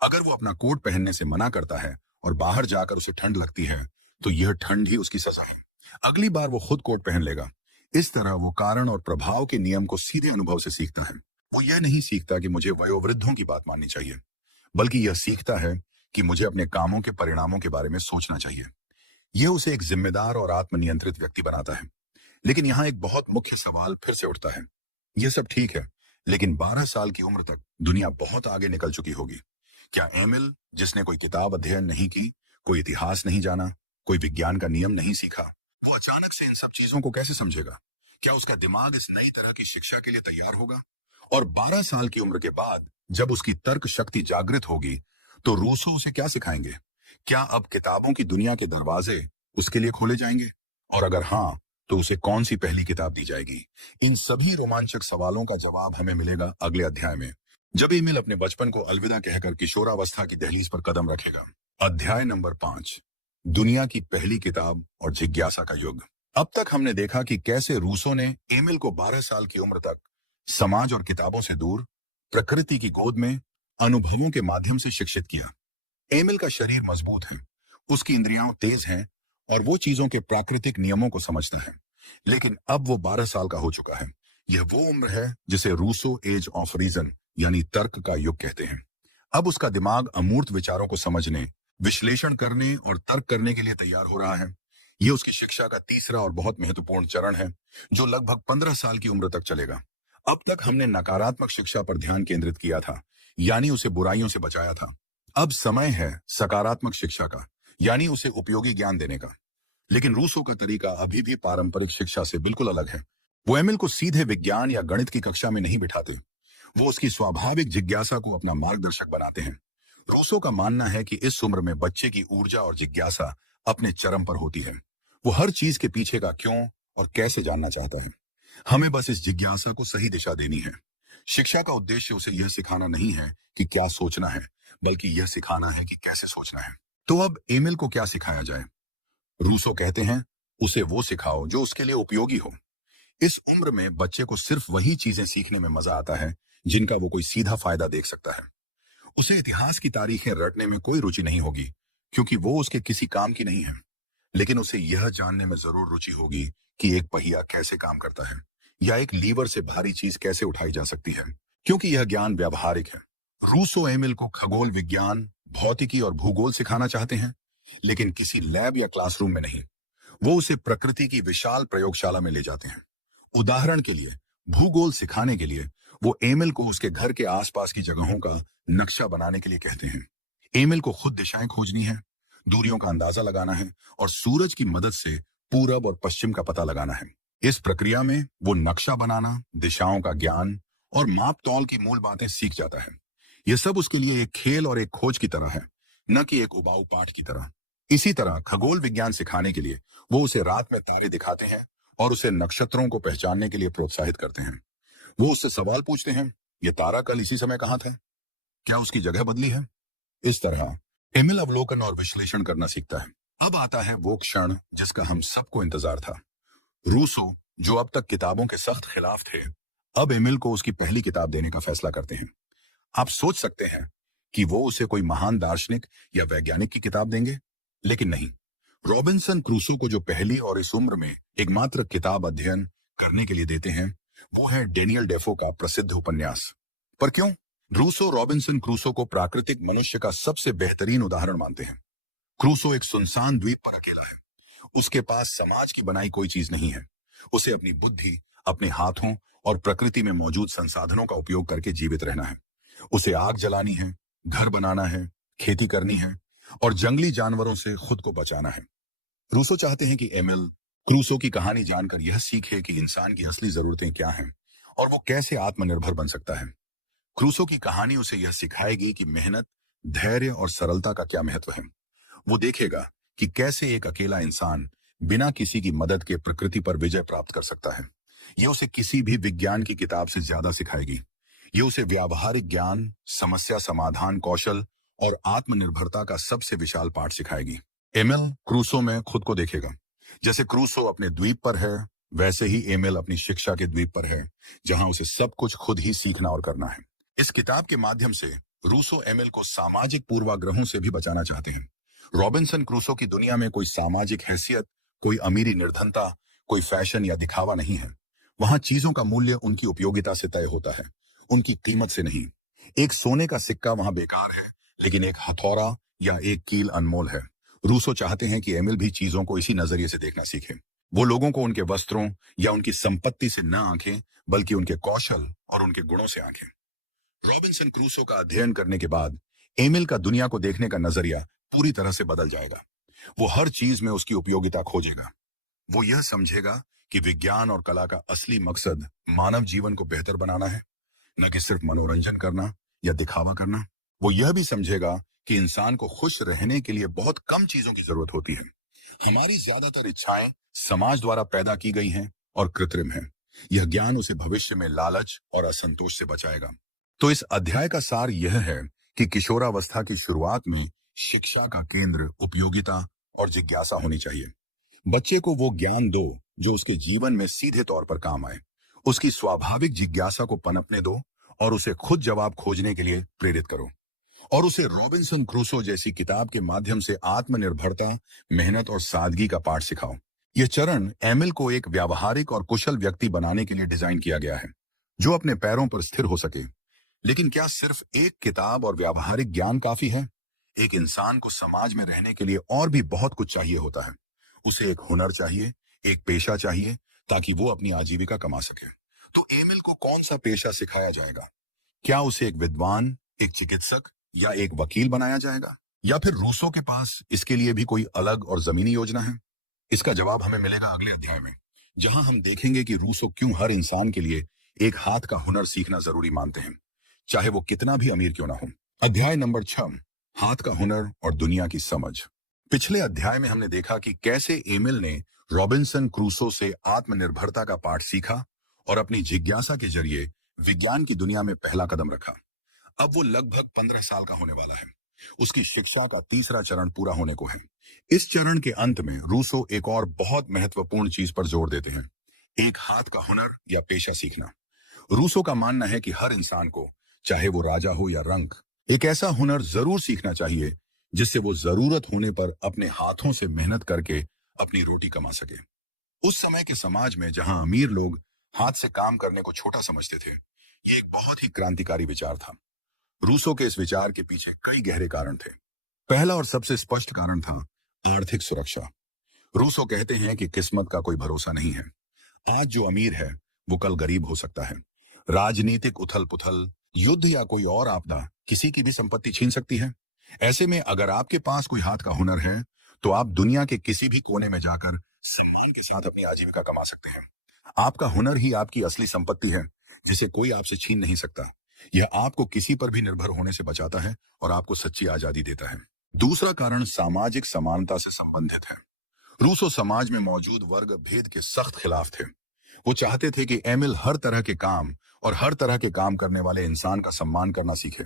अगर वो अपना कोट पहनने से मना करता है और बाहर जाकर उसे ठंड लगती है, तो यह ठंड ही उसकी सजा है। अगली बार वो खुद कोट पहन लेगा। इस तरह वो कारण और प्रभाव के नियम को सीधे अनुभव से सीखता है। वो यह नहीं सीखता कि मुझे वयोवृद्धों की बात माननी चाहिए, बल्कि यह सीखता है कि मुझे अपने कामों के परिणामों के बारे में सोचना चाहिए। यह उसे एक जिम्मेदार और आत्मनियंत्रित व्यक्ति बनाता है। लेकिन यहाँ एक बहुत मुख्य सवाल फिर से उठता है। यह सब ठीक है, लेकिन 12 साल की उम्र तक दुनिया बहुत आगे निकल चुकी होगी। क्या एमिल, जिसने कोई किताब अध्ययन नहीं की, कोई इतिहास नहीं जाना, कोई विज्ञान का नियम नहीं सीखा, वो अचानक से इन सब चीजों को कैसे समझेगा? क्या उसका दिमाग इस नई तरह की शिक्षा के लिए तैयार होगा? और 12 साल की उम्र के बाद जब उसकी तर्क शक्ति जागृत होगी, तो रूसो उसे क्या सिखाएंगे? क्या अब किताबों की दुनिया के दरवाजे उसके लिए खोले जाएंगे? और अगर हाँ, तो उसे कौन सी पहली किताब दी जाएगी? इन सभी रोमांचक सवालों का जवाब हमें मिलेगा अगले अध्याय में, जब एमिल अपने बचपन को अलविदा कहकर किशोरावस्था की दहलीज पर कदम रखेगा। अध्याय नंबर 5, दुनिया की पहली किताब और जिज्ञासा का युग। अब तक हमने देखा कि कैसे रूसो ने एमिल को 12 साल की उम्र तक समाज और किताबों से दूर, प्रकृति की गोद में, अनुभवों के माध्यम से शिक्षित किया। एमिल का शरीर मजबूत है, उसकी इंद्रियां तेज हैं और वो चीजों के प्राकृतिक नियमों को समझता है। लेकिन अब वो 12 साल का हो चुका है। यह वो उम्र है जिसे रूसो एज ऑफ रीजन यानी तर्क का युग कहते हैं। अब उसका दिमाग अमूर्त विचारों को समझने, विश्लेषण करने और तर्क करने के लिए तैयार हो रहा है। यह उसकी शिक्षा का तीसरा और बहुत महत्वपूर्ण चरण है, जो लगभग 15 साल की उम्र तक चलेगा। अब तक हमने नकारात्मक शिक्षा पर ध्यान केंद्रित किया था, यानी उसे बुराइयों से बचाया था। अब समय है सकारात्मक शिक्षा का, यानी उसे उपयोगी ज्ञान देने का। लेकिन रूसो का तरीका अभी भी पारंपरिक शिक्षा से बिल्कुल अलग है। वो एमिल को सीधे विज्ञान या गणित की कक्षा में नहीं बिठाते। वो उसकी स्वाभाविक जिज्ञासा को अपना मार्गदर्शक बनाते हैं। रूसो का मानना है कि इस उम्र में बच्चे की ऊर्जा और जिज्ञासा अपने चरम पर होती है। वो हर चीज के पीछे का क्यों और कैसे जानना चाहता है। हमें बस इस जिज्ञासा को सही दिशा देनी है। शिक्षा का उद्देश्य उसे यह सिखाना नहीं है कि क्या सोचना है, बल्कि यह सिखाना है कि कैसे सोचना है। तो अब एमिल को क्या सिखाया जाए? रूसो कहते हैं, उसे वो सिखाओ जो उसके लिए उपयोगी हो। इस उम्र में बच्चे को सिर्फ वही चीजें सीखने में मजा आता है जिनका वो कोई सीधा फायदा देख सकता है। उसे इतिहास की तारीखें रटने में कोई रुचि नहीं होगी, क्योंकि वो उसके किसी काम की नहीं है। लेकिन उसे यह जानने में जरूर रुचि होगी कि एक पहिया कैसे काम करता है, या एक लीवर से भारी चीज कैसे उठाई जा सकती है, क्योंकि यह ज्ञान व्यावहारिक है। रूसो एमिल को खगोल विज्ञान, भौतिकी और भूगोल सिखाना चाहते हैं, लेकिन किसी लैब या क्लासरूम में नहीं। वो उसे प्रकृति की विशाल प्रयोगशाला में ले जाते हैं। उदाहरण के लिए, भूगोल सिखाने के लिए वो एमिल को उसके घर के आसपास की जगहों का नक्शा बनाने के लिए कहते हैं। एमिल को खुद दिशाएं खोजनी है, दूरियों का अंदाजा लगाना है और सूरज की मदद से पूरब और पश्चिम का पता लगाना है। इस प्रक्रिया में वो नक्शा बनाना, दिशाओं का ज्ञान और माप तौल की मूल बातें सीख जाता है। यह सब उसके लिए एक खेल और एक खोज की तरह है, न कि एक उबाऊ पाठ की तरह। इसी तरह खगोल विज्ञान सिखाने के लिए वो उसे रात में तारे दिखाते हैं और उसे नक्षत्रों को पहचानने के लिए प्रोत्साहित करते हैं। वो उससे सवाल पूछते हैं, ये तारा कल इसी समय कहाँ था? क्या उसकी जगह बदली है? इस तरह एमिल अवलोकन और विश्लेषण करना सीखता है। अब आता है वो क्षण जिसका हम सबको इंतजार था। रूसो, जो अब तक किताबों के सख्त खिलाफ थे, अब एमिल को उसकी पहली किताब देने का फैसला करते हैं। आप सोच सकते हैं कि वो उसे कोई महान दार्शनिक या वैज्ञानिक की किताब देंगे, लेकिन नहीं। रॉबिन्सन क्रूसो को जो पहली और इस उम्र में एकमात्र किताब अध्ययन करने के लिए देते हैं, वो है डेनियल डेफो का प्रसिद्ध उपन्यास। पर क्यों? रूसो रॉबिन्सन क्रूसो को प्राकृतिक मनुष्य का सबसे बेहतरीन उदाहरण मानते हैं। क्रूसो एक सुनसान द्वीप पर अकेला है। उसके पास समाज की बनाई कोई चीज नहीं है। उसे अपनी बुद्धि, अपने हाथों और प्रकृति में मौजूद संसाधनों का उपयोग करके जीवित रहना है। उसे आग जलानी है, घर बनाना है, खेती करनी है और जंगली जानवरों से खुद को बचाना है। रूसो चाहते हैं कि एमिल क्रूसो की कहानी जानकर यह सीखे कि इंसान की असली जरूरतें क्या हैं और वो कैसे आत्मनिर्भर बन सकता है। क्रूसो की कहानी उसे यह सिखाएगी कि मेहनत, धैर्य और सरलता का क्या महत्व है। वो देखेगा कि कैसे एक अकेला इंसान बिना किसी की मदद के प्रकृति पर विजय प्राप्त कर सकता है। ये उसे किसी भी विज्ञान की किताब से ज्यादा सिखाएगी। ये उसे व्यावहारिक ज्ञान, समस्या समाधान कौशल और आत्मनिर्भरता का सबसे विशाल पाठ सिखाएगी। एमिल क्रूसो में खुद को देखेगा। जैसे क्रूसो अपने द्वीप पर है, वैसे ही एमिल अपनी शिक्षा के द्वीप पर है, जहां उसे सब कुछ खुद ही सीखना और करना है। इस किताब के माध्यम से रूसो एमिल को सामाजिक पूर्वाग्रहों से भी बचाना चाहते हैं। रॉबिन्सन क्रूसो की दुनिया में कोई सामाजिक हैसियत, कोई अमीरी निर्धनता, कोई फैशन या दिखावा नहीं है। वहां चीजों का मूल्य उनकी उपयोगिता से तय होता है, उनकी कीमत से नहीं। एक सोने का सिक्का वहां बेकार है, लेकिन एक हथौड़ा या एक कील अनमोल है। रूसो चाहते हैं कि एमिल भी चीजों को इसी नजरिए से देखना सीखे। वो लोगों को उनके वस्त्रों या उनकी संपत्ति से न आंखें, बल्कि उनके कौशल और उनके गुणों से आंखें। रॉबिन्सन क्रूसो का अध्ययन करने के बाद एमिल का दुनिया को देखने का नजरिया पूरी तरह से बदल जाएगा। वो हर चीज में उसकी उपयोगिता खोजेगा। वो यह समझेगा कि विज्ञान और कला का असली मकसद मानव जीवन को बेहतर बनाना है, न कि सिर्फ मनोरंजन करना या दिखावा करना। वो यह भी समझेगा कि इंसान को खुश रहने के लिए बहुत कम चीजों की जरूरत होती है। हमारी ज्यादातर इच्छाएं समाज द्वारा पैदा की गई हैं और कृत्रिम हैं। यह ज्ञान उसे भविष्य में लालच और असंतोष से बचाएगा। तो इस अध्याय का सार यह है कि किशोरावस्था की शुरुआत में शिक्षा का केंद्र उपयोगिता और जिज्ञासा होनी चाहिए। बच्चे को वो ज्ञान दो जो उसके जीवन में सीधे तौर पर काम आए। उसकी स्वाभाविक जिज्ञासा को पनपने दो और उसे खुद जवाब खोजने के लिए प्रेरित करो। और उसे रॉबिन्सन क्रूसो जैसी किताब के माध्यम से आत्मनिर्भरता, मेहनत और सादगी का पाठ सिखाओ। यह चरण एमिल को एक व्यावहारिक और कुशल व्यक्ति बनाने के लिए डिजाइन किया गया है, जो अपने पैरों पर स्थिर हो सके। लेकिन क्या सिर्फ एक किताब और व्यावहारिक ज्ञान काफी है? एक इंसान को समाज में रहने के लिए और भी बहुत कुछ चाहिए होता है। उसे एक हुनर चाहिए, एक पेशा चाहिए, ताकि वो अपनी आजीविका कमा सके। तो एमिल को कौन सा पेशा सिखाया जाएगा? क्या उसे एक विद्वान, एक चिकित्सक या एक वकील बनाया जाएगा? या फिर रूसो के पास इसके लिए भी कोई अलग और जमीनी योजना है? इसका जवाब हमें मिलेगा अगले अध्याय में, जहां हम देखेंगे कि रूसो क्यों हर इंसान के लिए एक हाथ का हुनर सीखना जरूरी मानते हैं, चाहे वो कितना भी अमीर क्यों ना हो। अध्याय नंबर 6, हाथ का हुनर और दुनिया की समझ। पिछले अध्याय में हमने देखा कि कैसे एमिल ने रॉबिन्सन क्रूसो से आत्मनिर्भरता का पाठ सीखा और अपनी जिज्ञासा के जरिए विज्ञान की दुनिया में पहला कदम रखा। अब वो लगभग 15 साल का होने वाला है। उसकी शिक्षा का तीसरा चरण पूरा होने को है। इस चरण के अंत में रूसो एक और बहुत महत्वपूर्ण चीज पर जोर देते हैं, एक हाथ का हुनर या पेशा सीखना। रूसो का मानना है कि हर इंसान को, चाहे वो राजा हो या रंक, एक ऐसा हुनर जरूर सीखना चाहिए जिससे वो जरूरत होने पर अपने हाथों से मेहनत करके अपनी रोटी कमा सके। उस समय के समाज में जहां अमीर लोग हाथ से काम करने को छोटा समझते थे, ये एक बहुत ही क्रांतिकारी विचार था। रूसो के इस विचार के पीछे कई गहरे कारण थे। पहला और सबसे स्पष्ट कारण था आर्थिक सुरक्षा। रूसो कहते हैं कि किस्मत का कोई भरोसा नहीं है। आज जो अमीर है वो कल गरीब हो सकता है। राजनीतिक उथल पुथल, युद्ध या कोई और आपदा किसी की भी संपत्ति छीन सकती है। ऐसे में अगर आपके पास कोई हाथ का हुनर है, तो आप दुनिया के किसी भी कोने में जाकर सम्मान के साथ अपनी आजीविका कमा सकते हैं। आपका हुनर ही आपकी असली संपत्ति है, जिसे कोई आपसे छीन नहीं सकता। यह आपको किसी पर भी निर्भर होने से बचाता है और आपको सच्ची आजादी देता है। दूसरा कारण सामाजिक समानता से संबंधित है। रूसो समाज में मौजूद वर्ग भेद के सख्त खिलाफ थे। वो चाहते थे कि एमिल हर तरह के काम और हर तरह के काम करने वाले इंसान का सम्मान करना सीखे।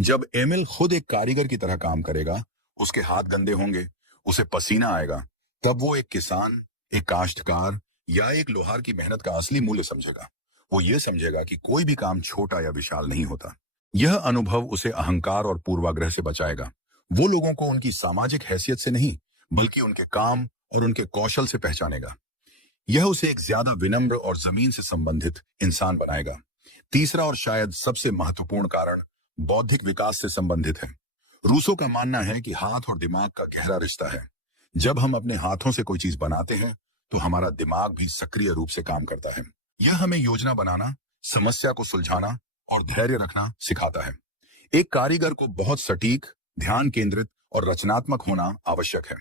जब एमिल खुद एक कारीगर की तरह काम करेगा, उसके हाथ गंदे होंगे, उसे पसीना आएगा, तब वो एक किसान, एक काश्तकार या एक लोहार की मेहनत का असली मूल्य समझेगा। वो ये समझेगा कि कोई भी काम छोटा या विशाल नहीं होता। यह अनुभव उसे अहंकार और पूर्वाग्रह से बचाएगा। वो लोगों को उनकी सामाजिक हैसियत से नहीं, बल्कि उनके काम और उनके कौशल से पहचानेगा। यह उसे एक ज्यादा विनम्र और जमीन से संबंधित इंसान बनाएगा। तीसरा और शायद सबसे महत्वपूर्ण कारण बौद्धिक विकास से संबंधित है। रूसो का मानना है कि हाथ और दिमाग का गहरा रिश्ता है। जब हम अपने हाथों से कोई चीज बनाते हैं तो हमारा दिमाग भी सक्रिय रूप से काम करता है। यह हमें योजना बनाना, समस्या को सुलझाना और धैर्य रखना सिखाता है। एक कारीगर को बहुत सटीक, ध्यान केंद्रित और रचनात्मक होना आवश्यक है।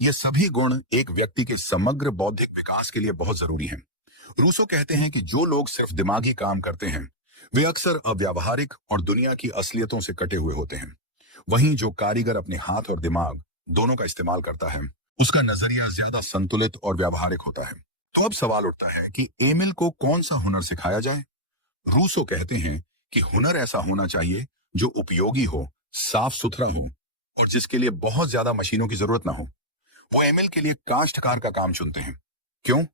ये सभी गुण एक व्यक्ति के समग्र बौद्धिक विकास के लिए बहुत जरूरी हैं। रूसो कहते हैं कि जो लोग सिर्फ दिमागी काम करते हैं वे अक्सर अव्यावहारिक और दुनिया की असलियतों से कटे हुए होते हैं। वहीं जो कारीगर अपने हाथ और दिमाग दोनों का इस्तेमाल करता है उसका नजरिया ज्यादा संतुलित और व्यावहारिक होता है। तो अब सवाल उठता है कि एमिल को कौन सा हुनर सिखाया जाए। रूसो कहते हैं कि हुनर ऐसा होना चाहिए जो उपयोगी हो, साफ सुथरा हो और जिसके लिए बहुत ज्यादा मशीनों की जरूरत ना हो। वो एमिल के लिए काश्तकार का काम चुनते हैं। क्यों?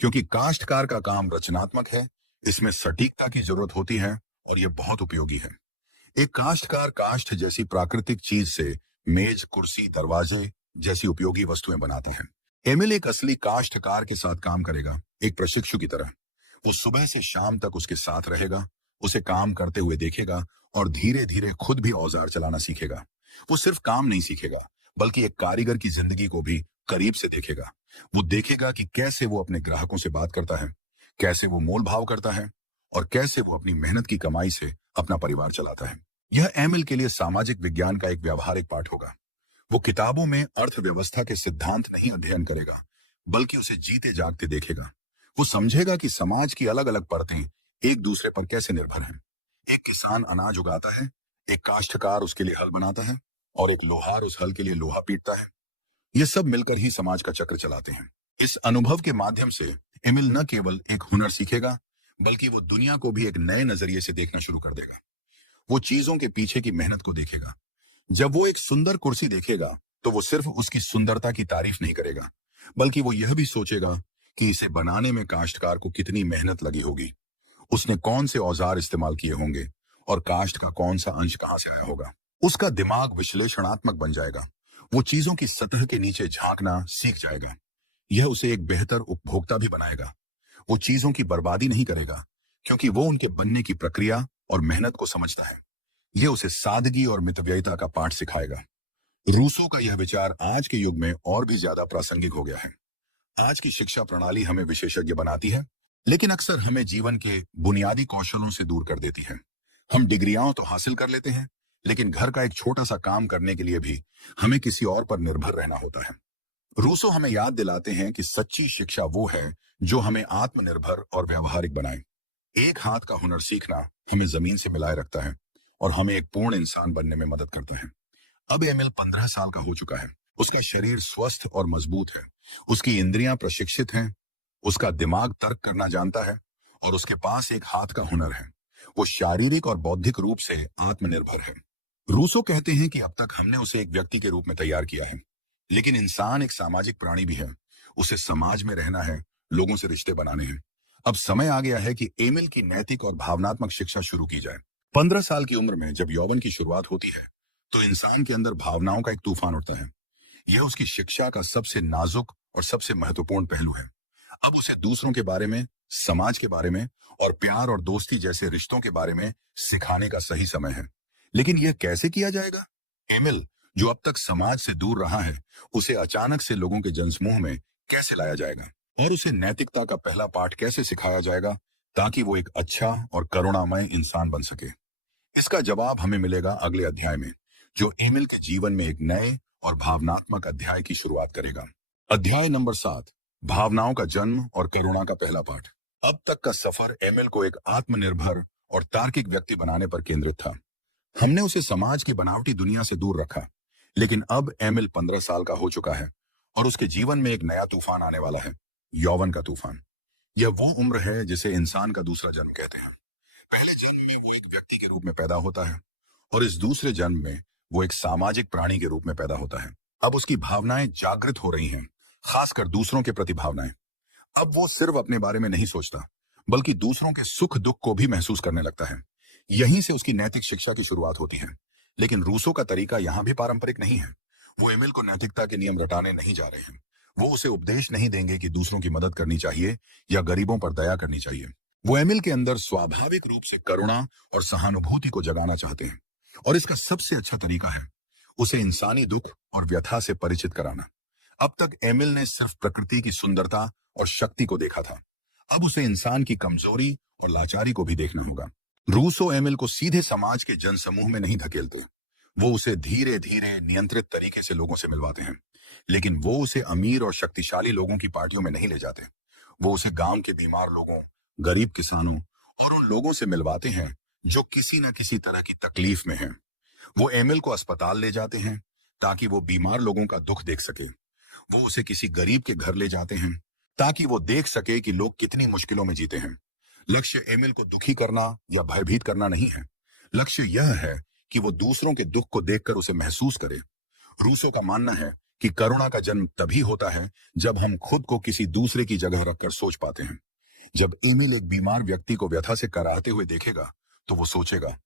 क्योंकि काश्तकार का काम रचनात्मक है, इसमें सटीकता की जरूरत होती है और यह बहुत उपयोगी है। एक काश्तकार काष्ठ जैसी प्राकृतिक चीज से मेज, कुर्सी, दरवाजे जैसी उपयोगी वस्तुएं बनाते हैं। एमिल एक असली काश्तकार के साथ काम करेगा, एक प्रशिक्षु की तरह। वो सुबह से शाम तक उसके साथ रहेगा, उसे काम करते हुए देखेगा और धीरे धीरे खुद भी औजार चलाना सीखेगा। वो सिर्फ काम नहीं सीखेगा बल्कि एक कारीगर की जिंदगी को भी करीब से देखेगा। वो देखेगा कि कैसे वो अपने ग्राहकों से बात करता है, कैसे वो मोल भाव करता है और कैसे वो अपनी मेहनत की कमाई से अपना परिवार चलाता है। यह एमिल के लिए सामाजिक विज्ञान का एक व्यावहारिक पाठ होगा। वो किताबों में अर्थव्यवस्था के सिद्धांत नहीं अध्ययन करेगा बल्कि उसे जीते जागते देखेगा। वो समझेगा कि समाज की अलग अलग परतें एक दूसरे पर कैसे निर्भर हैं। एक किसान अनाज उगाता है, एक काश्तकार उसके लिए हल बनाता है और एक लोहार उस हल के लिए लोहा पीटता है। ये सब मिलकर ही समाज का चक्र चलाते हैं। इस अनुभव के माध्यम से एमिल न केवल एक हुनर सीखेगा बल्कि वो दुनिया को भी एक नए नजरिए से देखना शुरू कर देगा। वो चीजों के पीछे की मेहनत को देखेगा। जब वो एक सुंदर कुर्सी देखेगा तो वो सिर्फ उसकी सुंदरता की तारीफ नहीं करेगा बल्कि वो यह भी सोचेगा कि इसे बनाने में काश्तकार को कितनी मेहनत लगी होगी, उसने कौन से औजार इस्तेमाल किए होंगे और काष्ठ का कौन सा अंश कहां से आया होगा। उसका दिमाग विश्लेषणात्मक बन जाएगा। वो चीजों की सतह के नीचे झांकना सीख जाएगा। यह उसे एक बेहतर उपभोक्ता भी बनाएगा। वो चीजों की बर्बादी नहीं करेगा क्योंकि वो उनके बनने की प्रक्रिया और मेहनत को समझता है। यह उसे सादगी और मितव्ययिता का पाठ सिखाएगा। रूसो का यह विचार आज के युग में और भी ज्यादा प्रासंगिक हो गया है। आज की शिक्षा प्रणाली हमें विशेषज्ञ बनाती है लेकिन अक्सर हमें जीवन के बुनियादी कौशलों से दूर कर देती है। हम डिग्रियां तो हासिल कर लेते हैं लेकिन घर का एक छोटा सा काम करने के लिए भी हमें किसी और पर निर्भर रहना होता है। रूसो हमें याद दिलाते हैं कि सच्ची शिक्षा वो है जो हमें आत्मनिर्भर और व्यावहारिक बनाए। एक हाथ का हुनर सीखना हमें जमीन से मिलाए रखता है और हमें एक पूर्ण इंसान बनने में मदद करता है। अब एमिल 15 साल का हो चुका है। उसका शरीर स्वस्थ और मजबूत है, उसकी इंद्रियां प्रशिक्षित हैं, उसका दिमाग तर्क करना जानता है और उसके पास एक हाथ का हुनर है। वो शारीरिक और बौद्धिक रूप से आत्मनिर्भर है। रूसो कहते हैं कि अब तक हमने उसे एक व्यक्ति के रूप में तैयार किया है लेकिन इंसान एक सामाजिक प्राणी भी है। उसे समाज में रहना है, लोगों से रिश्ते बनाने हैं। अब समय आ गया है कि एमिल की नैतिक और भावनात्मक शिक्षा शुरू की जाए। 15 साल की उम्र में जब यौवन की शुरुआत होती है तो इंसान के अंदर भावनाओं का एक तूफान उठता है। यह उसकी शिक्षा का सबसे नाजुक और सबसे महत्वपूर्ण पहलू है। अब उसे दूसरों के बारे में, समाज के बारे में और प्यार और दोस्ती जैसे रिश्तों के बारे में सिखाने का सही समय है। लेकिन यह कैसे किया जाएगा? एमिल, जो अब तक समाज से दूर रहा है, उसे अचानक से लोगों के जनसमूह में कैसे लाया जाएगा और उसे नैतिकता का पहला पाठ कैसे सिखाया जाएगा ताकि वो एक अच्छा और करुणामय इंसान बन सके? इसका जवाब हमें मिलेगा अगले अध्याय में, जो एमिल के जीवन में एक नए और भावनात्मक अध्याय की शुरुआत करेगा। अध्याय नंबर 7, भावनाओं का जन्म और करुणा का पहला पाठ। अब तक का सफर एमिल को एक आत्मनिर्भर और तार्किक व्यक्ति बनाने पर केंद्रित था। हमने उसे समाज की बनावटी दुनिया से दूर रखा, लेकिन अब एमिल 15 साल का हो चुका है और उसके जीवन में एक नया तूफान आने वाला है, यौवन का तूफान। यह वो उम्र है जिसे इंसान का दूसरा जन्म कहते हैं। पहले जन्म में वो एक व्यक्ति के रूप में पैदा होता है और इस दूसरे जन्म में वो एक सामाजिक प्राणी के रूप में पैदा होता है। अब उसकी भावनाएं जागृत हो रही हैं, खासकर दूसरों के प्रति भावनाएं। अब वो सिर्फ अपने बारे में नहीं सोचता बल्कि दूसरों के सुख दुख को भी महसूस करने लगता है। यहीं से उसकी नैतिक शिक्षा की शुरुआत होती है। लेकिन रूसो का तरीका यहां भी पारंपरिक नहीं है। वो एमिल को नैतिकता के नियम रटाने नहीं जा रहे हैं। वो उसे उपदेश नहीं देंगे कि दूसरों की मदद करनी चाहिए या गरीबों पर दया करनी चाहिए। वो एमिल के अंदर स्वाभाविक रूप से करुणा और सहानुभूति को जगाना चाहते हैं और इसका सबसे अच्छा तरीका है उसे इंसानी दुख और व्यथा से परिचित कराना। अब तक एमिल ने सिर्फ प्रकृति की सुंदरता और शक्ति को देखा था। अब उसे इंसान की कमजोरी और लाचारी को भी देखना होगा। रूसो एमिल को सीधे समाज के जनसमूह में नहीं धकेलते। वो उसे धीरे धीरे नियंत्रित तरीके से लोगों से मिलवाते हैं। लेकिन वो उसे अमीर और शक्तिशाली लोगों की पार्टियों में नहीं ले जाते। वो उसे गांव के बीमार लोगों, गरीब किसानों और उन लोगों से मिलवाते हैं जो किसी न किसी तरह की तकलीफ में हैं। वो एमिल को अस्पताल ले जाते हैं ताकि वो बीमार लोगों का दुख देख सके। वो उसे किसी गरीब के घर ले जाते हैं ताकि वो देख सके कि लोग कितनी मुश्किलों में जीते हैं। लक्ष्य एमिल को दुखी करना या भयभीत करना नहीं है। लक्ष्य यह है कि वो दूसरों के दुख को देखकर उसे महसूस करे। रूसो का मानना है कि करुणा का जन्म तभी होता है जब हम खुद को किसी दूसरे की जगह रखकर सोच पाते हैं। जब एमिल एक बीमार व्यक्ति को व्यथा से कराहते हुए देखेगा तो वो सोचेगा,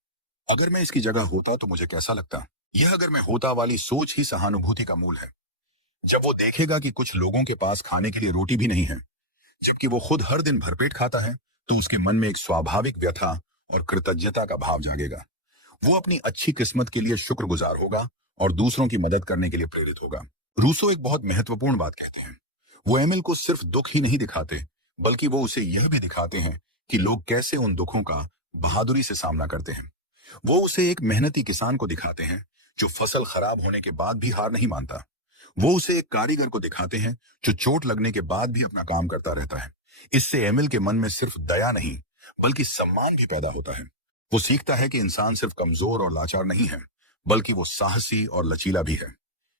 अगर मैं इसकी जगह होता तो मुझे कैसा लगता। यह अगर मैं होता वाली सोच ही सहानुभूति का मूल है। जब वो देखेगा कि कुछ लोगों के पास खाने के लिए रोटी भी नहीं है, जबकि वो खुद हर दिन भरपेट खाता है, तो उसके मन में एक स्वाभाविक व्यथा और कृतज्ञता का भाव जागेगा। वो अपनी अच्छी किस्मत के लिए शुक्रगुजार होगा और दूसरों की मदद करने के लिए प्रेरित होगा। रूसो एक बहुत महत्वपूर्ण बात कहते हैं। वो एमिल को सिर्फ दुख ही नहीं दिखाते, बल्कि वो उसे यह भी दिखाते हैं कि लोग कैसे उन दुखों का बहादुरी से सामना करते हैं। वो उसे एक मेहनती किसान को दिखाते हैं जो फसल खराब होने के बाद भी हार नहीं मानता। वो उसे एक कारीगर को दिखाते हैं जो चोट लगने के बाद भी अपना काम करता रहता है। इससे एमिल के मन में सिर्फ दया नहीं, बल्कि सम्मान भी पैदा होता है। वो सीखता है कि इंसान सिर्फ कमजोर और लाचार नहीं है, बल्कि वो साहसी और लचीला भी है।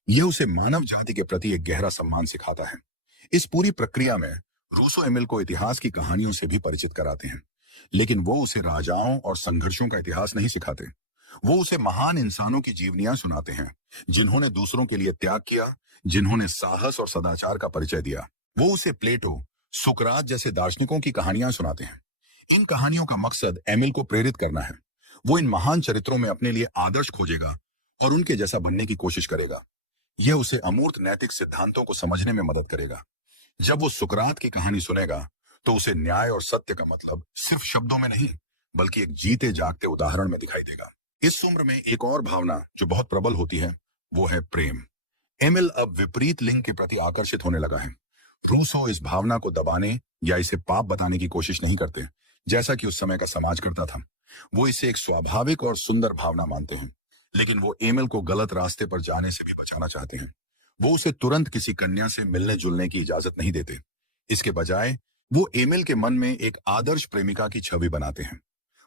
यह उसे मानव जाति के प्रति एक गहरा सम्मान सिखाता है। इस पूरी प्रक्रिया में रूसो एमिल को इतिहास की कहानियों से भी परिचित कराते हैं, लेकिन वो उसे राजाओं और संघर्षों का इतिहास नहीं सिखाते। वो उसे महान इंसानों की जीवनियां सुनाते हैं, जिन्होंने दूसरों के लिए त्याग किया, जिन्होंने साहस और सदाचार का परिचय दिया। वो उसे प्लेटो, सुकरात जैसे दार्शनिकों की कहानियां सुनाते हैं। इन कहानियों का मकसद एमिल को प्रेरित करना है। वो इन महान चरित्रों में अपने लिए आदर्श खोजेगा और उनके जैसा बनने की कोशिश करेगा। यह उसे अमूर्त नैतिक सिद्धांतों को समझने में मदद करेगा। जब वो सुकरात की कहानी सुनेगा तो उसे न्याय और सत्य का मतलब सिर्फ शब्दों में नहीं, बल्कि एक जीते जागते उदाहरण में दिखाई देगा। इस उम्र में एक और भावना जो बहुत प्रबल होती है, वो है प्रेम। एमिल अब विपरीत लिंग के प्रति आकर्षित होने लगा है। रूसो इस भावना को दबाने या इसे पाप बताने की कोशिश नहीं करते, जैसा कि उस समय का समाज करता था। वो इसे एक स्वाभाविक और सुंदर भावना मानते हैं, लेकिन वो एमिल को गलत रास्ते पर जाने से भी बचाना चाहते हैं। वो उसे तुरंत किसी कन्या से मिलने जुलने की इजाजत नहीं देते। इसके बजाय वो एमिल के मन में एक आदर्श प्रेमिका की छवि बनाते हैं।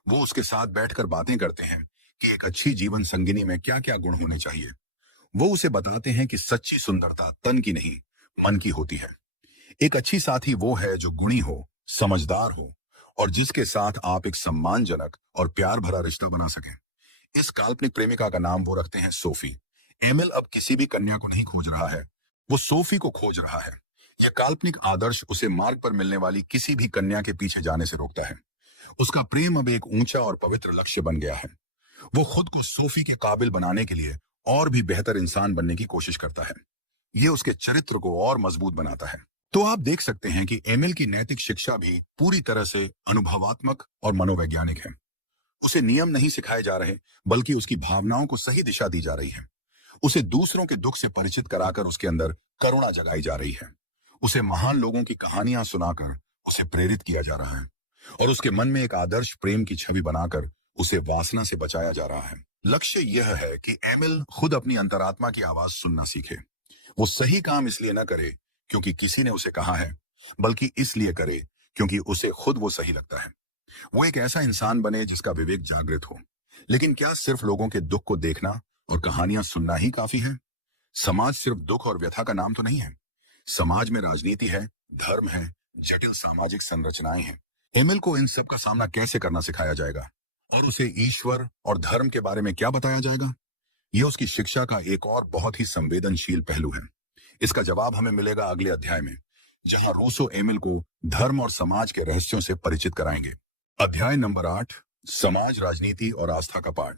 वो उसके साथ बैठकर बातें करते हैं कि एक अच्छी जीवन संगिनी में क्या क्या गुण होने चाहिए। वो उसे बताते हैं कि सच्ची सुंदरता तन की नहीं, मन की होती है। एक अच्छी साथी वो है जो गुणी हो, समझदार हो और जिसके साथ आप एक सम्मानजनक और प्यार भरा रिश्ता बना सकें। इस काल्पनिक प्रेमिका का नाम वो रखते हैं सोफी। एमिल अब किसी भी कन्या को नहीं खोज रहा है, वो सोफी को खोज रहा है। यह काल्पनिक आदर्श उसे मार्ग पर मिलने वाली किसी भी कन्या के पीछे जाने से रोकता है। उसका प्रेम अब एक ऊंचा और पवित्र लक्ष्य बन गया है। वो खुद को सोफी के काबिल बनाने के लिए और भी बेहतर इंसान बनने की कोशिश करता है। ये उसके चरित्र को और मजबूत बनाता है। तो आप देख सकते हैं कि एमिल की नैतिक शिक्षा भी पूरी तरह से अनुभवात्मक और मनोवैज्ञानिक है। उसे नियम नहीं सिखाए जा रहे, बल्कि उसकी भावनाओं को सही दिशा दी जा रही है। उसे दूसरों के दुख से परिचित कराकर उसके अंदर करुणा जगाई जा रही है। उसे महान लोगों की कहानियां सुनाकर उसे प्रेरित किया जा रहा है और उसके मन में एक आदर्श प्रेम की छवि बनाकर उसे वासना से बचाया जा रहा है। लक्ष्य यह है कि एमिल खुद अपनी अंतरात्मा की आवाज सुनना सीखे। वो सही काम इसलिए न करे क्योंकि किसी ने उसे कहा है, बल्कि इसलिए करे क्योंकि उसे खुद वो सही लगता है। वो एक ऐसा इंसान बने जिसका विवेक जागृत हो। लेकिन क्या सिर्फ लोगों के दुख को देखना और कहानियां सुनना ही काफी है? समाज सिर्फ दुख और व्यथा का नाम तो नहीं है। समाज में राजनीति है, धर्म है, जटिल सामाजिक संरचनाएं हैं। एमिल को इन सब का सामना कैसे करना सिखाया जाएगा और उसे ईश्वर और धर्म के बारे में क्या बताया जाएगा? यह उसकी शिक्षा का एक और बहुत ही संवेदनशील पहलू है। इसका जवाब हमें मिलेगा अगले अध्याय में, जहां रूसो एमिल को धर्म और समाज के रहस्यों से परिचित कराएंगे। अध्याय नंबर 8, समाज, राजनीति और आस्था का पाठ।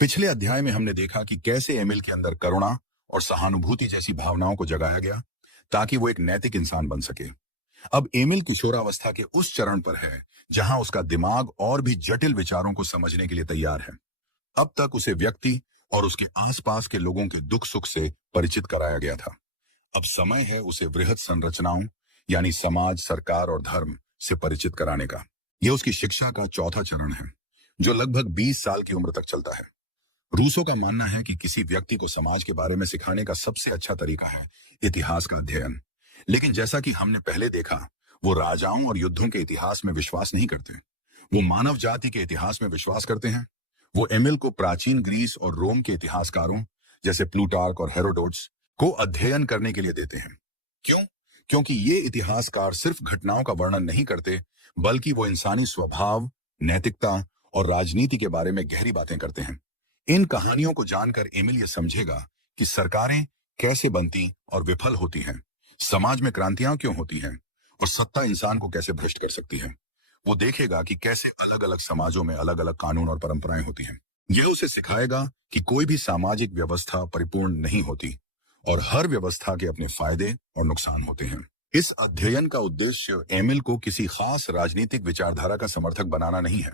पिछले अध्याय में हमने देखा कि कैसे एमिल के अंदर करुणा और सहानुभूति जैसी भावनाओं को जगाया गया ताकि वो एक नैतिक इंसान बन सके। अब एमिल किशोरावस्था के उस चरण पर है जहां उसका दिमाग और भी जटिल विचारों को समझने के लिए तैयार है। अब तक उसे व्यक्ति और उसके आसपास के लोगों के दुख सुख से परिचित कराया गया था। अब समय है उसे वृहद संरचनाओं यानी समाज, सरकार और धर्म से परिचित कराने का। यह उसकी शिक्षा का चौथा चरण है, जो लगभग 20 साल की उम्र तक चलता है। रूसो का मानना है कि किसी व्यक्ति को समाज के बारे में सिखाने का सबसे अच्छा तरीका है इतिहास का अध्ययन। लेकिन जैसा कि हमने पहले देखा, वो राजाओं और युद्धों के इतिहास में विश्वास नहीं करते। वो मानव जाति के इतिहास में विश्वास करते हैं। वो एमिल को प्राचीन ग्रीस और रोम के इतिहासकारों जैसे प्लूटार्क और हेरोडोट्स को अध्ययन करने के लिए देते हैं। क्यों? क्योंकि ये इतिहासकार सिर्फ घटनाओं का वर्णन नहीं करते, बल्कि वो इंसानी स्वभाव, नैतिकता और राजनीति के बारे में गहरी बातें करते हैं। इन कहानियों को जानकर एमिल ये समझेगा कि सरकारें कैसे बनती और विफल होती हैं, समाज में क्रांतियां क्यों होती हैं और सत्ता इंसान को कैसे भ्रष्ट कर सकती है। वो देखेगा कि कैसे अलग अलग समाजों में अलग अलग कानून और परंपराएं होती हैं। यह उसे सिखाएगा कि कोई भी सामाजिक व्यवस्था परिपूर्ण नहीं होती और हर व्यवस्था के अपने फायदे और नुकसान होते हैं। इस अध्ययन का उद्देश्य एमिल को किसी खास राजनीतिक विचारधारा का समर्थक बनाना नहीं है।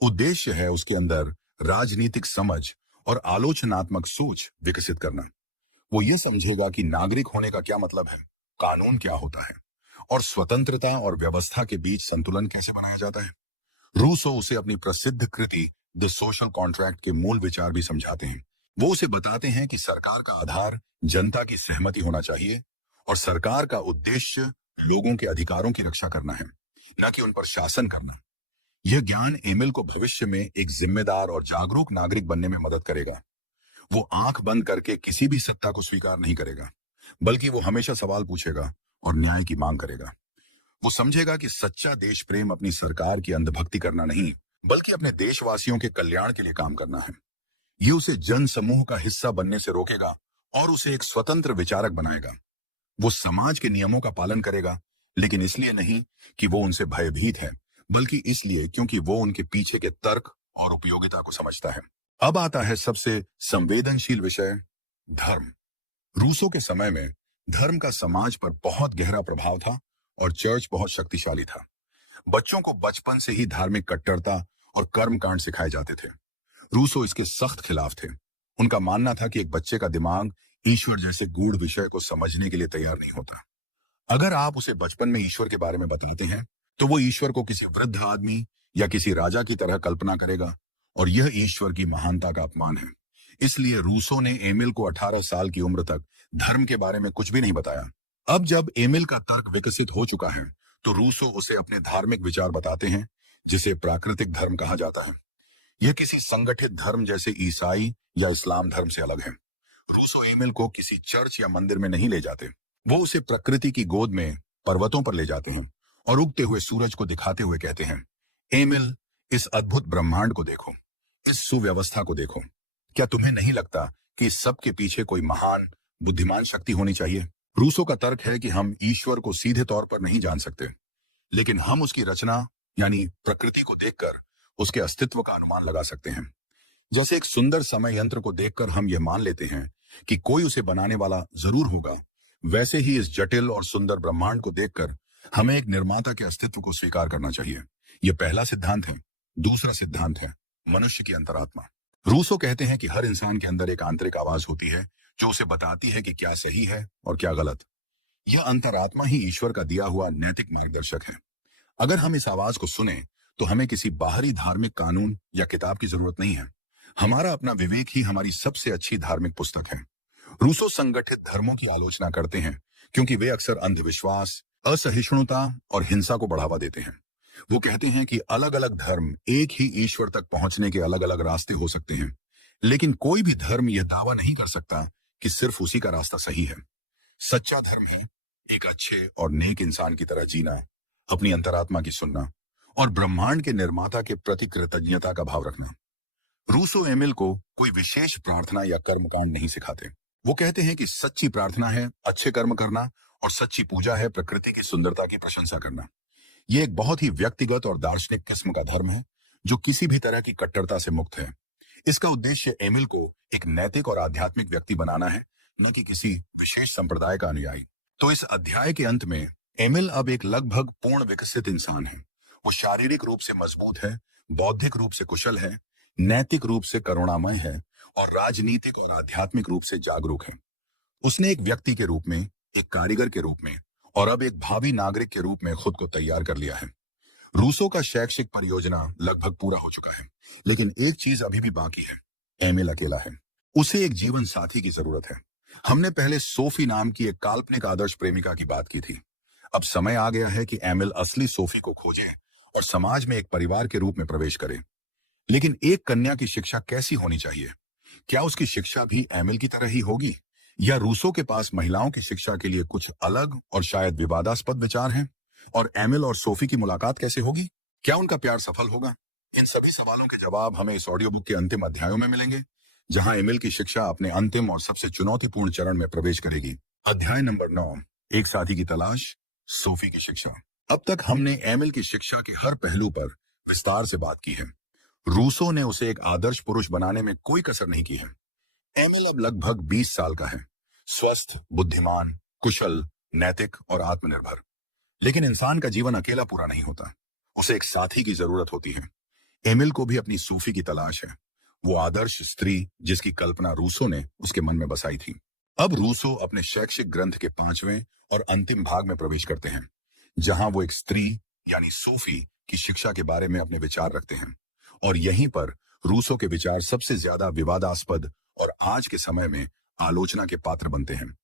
उद्देश्य है उसके अंदर राजनीतिक समझ और आलोचनात्मक सोच विकसित करना। वो ये समझेगा कि नागरिक होने का क्या मतलब है, कानून क्या होता है और स्वतंत्रता और व्यवस्था के बीच संतुलन कैसे बनाया जाता है। रूसो उसे अपनी प्रसिद्ध कृति द सोशल कॉन्ट्रैक्ट के मूल विचार भी समझाते हैं। वो उसे बताते हैं कि सरकार का आधार जनता की सहमति होना चाहिए और सरकार का उद्देश्य लोगों के अधिकारों की रक्षा करना है, न कि उन पर शासन करना। यह ज्ञान एमिल को भविष्य में एक जिम्मेदार और जागरूक नागरिक बनने में मदद करेगा। वो आंख बंद करके किसी भी सत्ता को स्वीकार नहीं करेगा, बल्कि वो हमेशा सवाल पूछेगा और न्याय की मांग करेगा। वो समझेगा कि सच्चा देश प्रेम अपनी सरकार की अंधभक्ति करना नहीं, बल्कि अपने देशवासियों के कल्याण के लिए काम करना है। ये उसे जन समूह का हिस्सा बनने से रोकेगा और उसे एक स्वतंत्र विचारक बनाएगा। वो समाज के नियमों का पालन करेगा, लेकिन इसलिए नहीं कि वो उनसे भयभीत है, बल्कि इसलिए क्योंकि वो उनके पीछे के तर्क और उपयोगिता को समझता है। अब आता है सबसे संवेदनशील विषय, धर्म। रूसो के समय में धर्म का समाज पर बहुत गहरा प्रभाव था और चर्च बहुत शक्तिशाली था। बच्चों को बचपन से ही धार्मिक कट्टरता और कर्मकांड सिखाए जाते थे। रूसो इसके सख्त खिलाफ थे। उनका मानना था कि एक बच्चे का दिमाग ईश्वर जैसे गूढ़ विषय को समझने के लिए तैयार नहीं होता। अगर आप उसे बचपन में ईश्वर के बारे में बताते हैं, तो वो ईश्वर को किसी वृद्ध आदमी या किसी राजा की तरह कल्पना करेगा और यह ईश्वर की महानता का अपमान है। इसलिए रूसो ने एमिल को 18 साल की उम्र तक धर्म के बारे में कुछ भी नहीं बताया। अब जब एमिल का तर्क विकसित हो चुका है, तो रूसो उसे अपने धार्मिक विचार बताते हैं, जिसे प्राकृतिक धर्म कहा जाता है। यह किसी संगठित धर्म जैसे ईसाई या इस्लाम धर्म से अलग है। रूसो एमिल को किसी चर्च या मंदिर में नहीं ले जाते। वो उसे प्रकृति की गोद में पर्वतों पर ले जाते हैं और उगते हुए सूरज को दिखाते हुए कहते हैं, एमिल, इस अद्भुत ब्रह्मांड को देखो, इस सुव्यवस्था को देखो। क्या तुम्हें नहीं लगता कि इस सब के पीछे कोई महान बुद्धिमान शक्ति होनी चाहिए? रूसो का तर्क है कि हम ईश्वर को सीधे तौर पर नहीं जान सकते, लेकिन हम उसकी रचना यानी प्रकृति को देखकर उसके अस्तित्व का अनुमान लगा सकते हैं। जैसे एक सुंदर समय यंत्र को देखकर हम यह मान लेते हैं कि कोई उसे बनाने वाला जरूर होगा, वैसे ही इस जटिल और सुंदर ब्रह्मांड को देखकर हमें एक निर्माता के अस्तित्व को स्वीकार करना चाहिए। यह पहला सिद्धांत है। दूसरा सिद्धांत है मनुष्य की अंतरात्मा। रूसो कहते हैं कि हर इंसान के अंदर एक आंतरिक आवाज होती है जो उसे बताती है कि क्या सही है और क्या गलत। यह अंतरात्मा ही ईश्वर का दिया हुआ नैतिक मार्गदर्शक है। अगर हम इस आवाज को सुने, तो हमें किसी बाहरी धार्मिक कानून या किताब की जरूरत नहीं है। हमारा अपना विवेक ही हमारी सबसे अच्छी धार्मिक पुस्तक है। रूसो संगठित धर्मों की आलोचना करते हैं क्योंकि वे अक्सर अंधविश्वास, असहिष्णुता और हिंसा को बढ़ावा देते हैं। वो कहते हैं कि अलग अलग धर्म एक ही ईश्वर तक पहुंचने के अलग अलग रास्ते हो सकते हैं, लेकिन कोई भी धर्म यह दावा नहीं कर सकता कि सिर्फ उसी का रास्ता सही है। सच्चा धर्म है एक अच्छे और नेक इंसान की तरह जीना, अपनी अंतरात्मा की सुनना और ब्रह्मांड के निर्माता के प्रति कृतज्ञता का भाव रखना। रूसो एमिल को कोई विशेष प्रार्थना या कर्मकांड नहीं सिखाते। वो कहते हैं कि सच्ची प्रार्थना है अच्छे कर्म करना और सच्ची पूजा है प्रकृति की सुंदरता की प्रशंसा करना। यह एक बहुत ही व्यक्तिगत और दार्शनिक किस्म का धर्म है जो किसी भी तरह की कट्टरता से मुक्त है। इसका उद्देश्य एमिल को एक नैतिक और आध्यात्मिक व्यक्ति बनाना है, न कि किसी विशेष संप्रदाय का अनुयायी। तो इस अध्याय के अंत में एमिल अब एक लगभग पूर्ण विकसित इंसान है। वो शारीरिक रूप से मजबूत है, बौद्धिक रूप से कुशल है, नैतिक रूप से करुणामय है और राजनीतिक और आध्यात्मिक रूप से जागरूक है। उसने एक व्यक्ति के रूप में एक कारीगर के रूप में और अब एक भावी नागरिक के रूप में खुद को तैयार कर लिया है। रूसो का शैक्षिक परियोजना लगभग पूरा हो चुका है, लेकिन एक चीज अभी भी बाकी है। एमिल अकेला है। उसे एक जीवन साथी की जरूरत है। हमने पहले सोफी नाम की एक काल्पनिक आदर्श प्रेमिका की बात की थी। अब समय आ गया है कि एमिल असली सोफी को खोजे और समाज में एक परिवार के रूप में प्रवेश करे। लेकिन एक कन्या की शिक्षा कैसी होनी चाहिए? क्या उसकी शिक्षा भी एमिल की तरह ही होगी, या रूसो के पास महिलाओं की शिक्षा के लिए कुछ अलग और शायद विवादास्पद विचार हैं? और एमिल और सोफी की मुलाकात कैसे होगी? क्या उनका प्यार सफल होगा? इन सभी सवालों के जवाब हमें इस ऑडियो बुक के अंतिम अध्यायों में मिलेंगे, जहां एमिल की शिक्षा अपने अंतिम और सबसे चुनौतीपूर्ण चरण में प्रवेश करेगी। अध्याय नंबर 9, एक साथी की तलाश, सोफी की शिक्षा। अब तक हमने एमिल की शिक्षा के हर पहलू पर विस्तार से बात की है। रूसो ने उसे एक आदर्श पुरुष बनाने में कोई कसर नहीं की है। एमिल अब लगभग 20 साल का है, स्वस्थ, बुद्धिमान, कुशल, नैतिक और आत्मनिर्भर। लेकिन इंसान का जीवन अकेला पूरा नहीं होता। उसे एक साथी की जरूरत होती है। एमिल को भी अपनी सूफी की तलाश है, वो आदर्श स्त्री जिसकी कल्पना रूसो ने उसके मन में बसाई थी। अब रूसो अपने शैक्षिक ग्रंथ के 5वें और अंतिम भाग में प्रवेश करते हैं, जहां वो एक स्त्री यानी सोफी की शिक्षा के बारे में अपने विचार रखते हैं। और यहीं पर रूसो के विचार सबसे ज्यादा विवादास्पद और आज के समय में आलोचना के पात्र बनते हैं।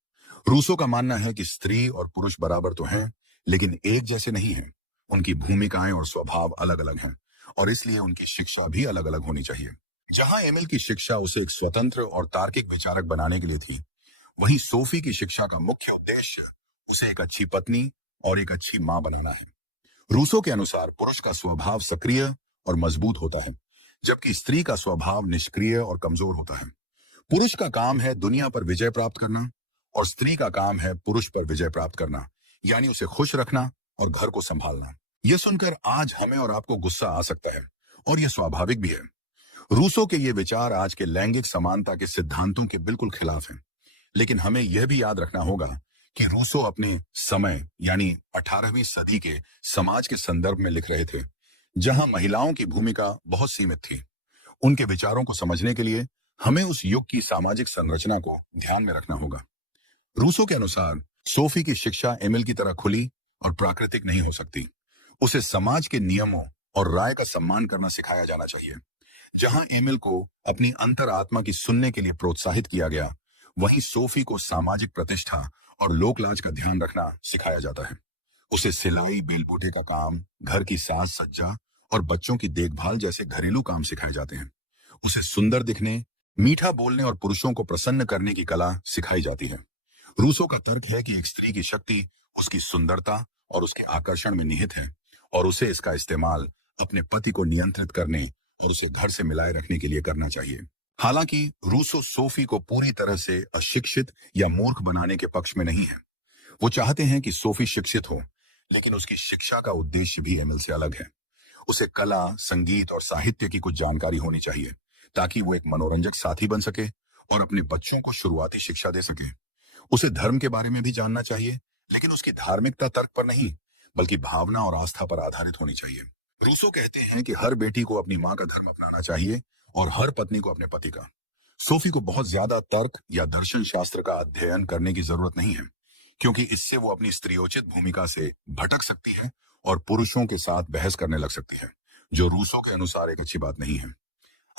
रूसो का मानना है कि स्त्री और पुरुष बराबर तो हैं, लेकिन एक जैसे नहीं हैं। उनकी भूमिकाएं और स्वभाव अलग अलग हैं, और इसलिए उनकी शिक्षा भी अलग अलग होनी चाहिए। जहां एमिल की शिक्षा उसे एक स्वतंत्र और तार्किक विचारक बनाने के लिए थी, वहीं सोफी की शिक्षा का मुख्य उद्देश्य उसे एक अच्छी पत्नी और एक अच्छी मां बनाना है। रूसो के अनुसार पुरुष का स्वभाव सक्रिय और मजबूत होता है, जबकि स्त्री का स्वभाव निष्क्रिय और कमजोर होता है। पुरुष का काम है दुनिया पर विजय प्राप्त करना, और स्त्री का काम है पुरुष पर विजय प्राप्त करना, यानी उसे खुश रखना और घर को संभालना। यह सुनकर आज हमें और आपको गुस्सा आ सकता है, और यह स्वाभाविक भी है। रूसो के ये विचार आज के लैंगिक समानता के सिद्धांतों के बिल्कुल खिलाफ हैं। लेकिन हमें यह भी याद रखना होगा कि रूसो अपने समय यानी 18वीं सदी के समाज के संदर्भ में लिख रहे थे, जहां महिलाओं की भूमिका बहुत सीमित थी। उनके विचारों को समझने के लिए हमें उस युग की सामाजिक संरचना को ध्यान में रखना होगा। रूसो के अनुसार सोफी की शिक्षा एमिल की तरह खुली और प्राकृतिक नहीं हो सकती। उसे समाज के नियमों और राय का सम्मान करना सिखाया जाना चाहिए। जहां एमिल को अपनी अंतरात्मा की सुनने के लिए प्रोत्साहित किया गया, वहीं सोफी को सामाजिक प्रतिष्ठा और लोकलाज का ध्यान रखना सिखाया जाता है। उसे सिलाई, बेलबूटे का काम, घर की साज सज्जा और बच्चों की देखभाल जैसे घरेलू काम सिखाए जाते हैं। उसे सुंदर दिखने, मीठा बोलने और पुरुषों को प्रसन्न करने की कला सिखाई जाती है। रूसो का तर्क है कि एक स्त्री की शक्ति उसकी सुंदरता और उसके आकर्षण में निहित है, और उसे इसका इस्तेमाल अपने पति को नियंत्रित करने और उसे घर से मिलाए रखने के लिए करना चाहिए। हालांकि रूसो सोफी को पूरी तरह से अशिक्षित या मूर्ख बनाने के पक्ष में नहीं है। वो चाहते हैं कि सोफी शिक्षित हो, लेकिन उसकी शिक्षा का उद्देश्य भी एमिल से अलग है। उसे कला, संगीत और साहित्य की कुछ जानकारी होनी चाहिए, ताकि वो एक मनोरंजक साथी बन सके और अपने बच्चों को शुरुआती शिक्षा दे सके। उसे धर्म के बारे में भी जानना चाहिए, लेकिन उसकी धार्मिकता तर्क पर नहीं, बल्कि भावना और आस्था पर आधारित होनी चाहिए। रूसो कहते हैं कि हर बेटी को अपनी मां का धर्म अपनाना चाहिए और हर पत्नी को अपने पति का। सोफी को बहुत ज्यादा तर्क या दर्शन शास्त्र का अध्ययन करने की जरूरत नहीं है, क्योंकि इससे वो अपनी स्त्रियोचित भूमिका से भटक सकती है और पुरुषों के साथ बहस करने लग सकती है, जो रूसो के अनुसार एक अच्छी बात नहीं है।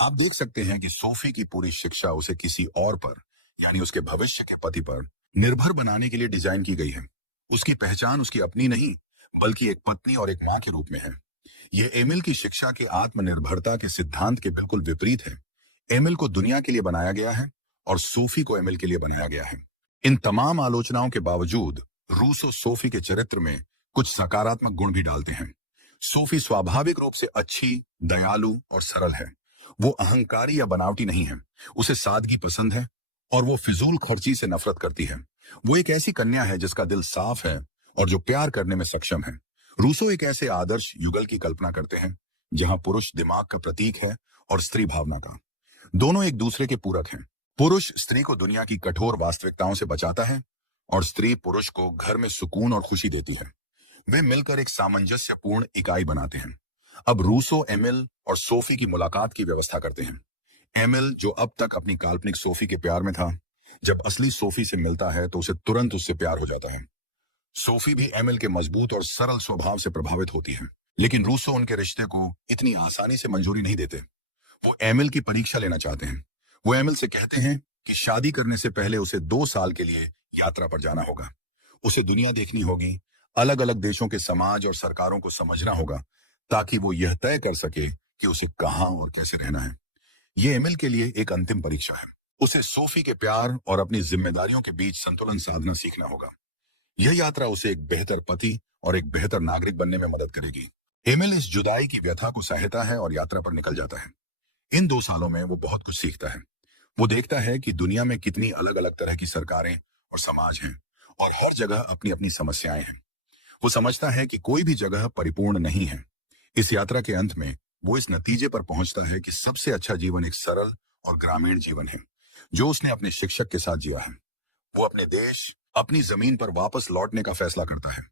आप देख सकते हैं कि सोफी की पूरी शिक्षा उसे किसी और पर, यानी उसके भविष्य के पति पर निर्भर बनाने के लिए डिजाइन की गई है। उसकी पहचान उसकी अपनी नहीं, बल्कि एक पत्नी और एक मां के रूप में है। यह एमिल की शिक्षा के आत्मनिर्भरता के सिद्धांत के बिल्कुल विपरीत है। एमिल को दुनिया के लिए बनाया गया है और सोफी को एमिल के लिए बनाया गया है। इन तमाम आलोचनाओं के बावजूद रूसो सोफी के चरित्र में कुछ सकारात्मक गुण भी डालते हैं। सोफी स्वाभाविक रूप से अच्छी, दयालु और सरल है। वो अहंकारी या बनावटी नहीं है। उसे सादगी पसंद है और वो फिजूल खर्ची से नफरत करती है। वो एक ऐसी कन्या है जिसका दिल साफ है और जो प्यार करने में सक्षम है। रूसो एक ऐसे आदर्श युगल की कल्पना करते हैं, जहां पुरुष दिमाग का प्रतीक है और स्त्री भावना का। दोनों एक दूसरे के पूरक हैं। पुरुष स्त्री को दुनिया की कठोर वास्तविकताओं से बचाता है और स्त्री पुरुष को घर में सुकून और खुशी देती है। वे मिलकर एक सामंजस्यपूर्ण इकाई बनाते हैं। अब रूसो एमिल और सोफी की मुलाकात की व्यवस्था करते हैं। एमिल, जो अब तक अपनी काल्पनिक सोफी के प्यार में था, जब असली सोफी से मिलता है तो उसे तुरंत उससे प्यार हो जाता है। सोफी भी एमिल के मजबूत और सरल स्वभाव से प्रभावित होती है, लेकिन रूसो उनके रिश्ते को इतनी आसानी से मंजूरी नहीं देते। वो एमिल की परीक्षा लेना चाहते हैं। वो एमिल से कहते हैं कि शादी करने से पहले उसे 2 साल के लिए यात्रा पर जाना होगा। उसे दुनिया देखनी होगी, अलग अलग देशों के समाज और सरकारों को समझना होगा, ताकि वो यह तय कर सके कि उसे कहाँ और कैसे रहना है। ये एमिल के लिए एक अंतिम परीक्षा है। उसे सोफी के प्यार और अपनी जिम्मेदारियों के बीच संतुलन साधना सीखना होगा। यह यात्रा उसे एक बेहतर पति और एक बेहतर नागरिक बनने में मदद करेगी। एमिल इस जुदाई की व्यथा को सहता है और यात्रा पर निकल जाता है। इन 2 सालों में वो बहुत कुछ सीखता है। वो देखता है कि दुनिया में कितनी अलग अलग तरह की सरकारें और समाज हैं, और हर जगह अपनी अपनी समस्याएं हैं। वो समझता है कि कोई भी जगह परिपूर्ण नहीं है। इस यात्रा के अंत में वो इस नतीजे पर पहुंचता है कि सबसे अच्छा जीवन एक सरल और ग्रामीण जीवन है, जो उसने अपने शिक्षक के साथ जिया है। वो अपने देश, अपनी जमीन पर वापस लौटने का फैसला करता है।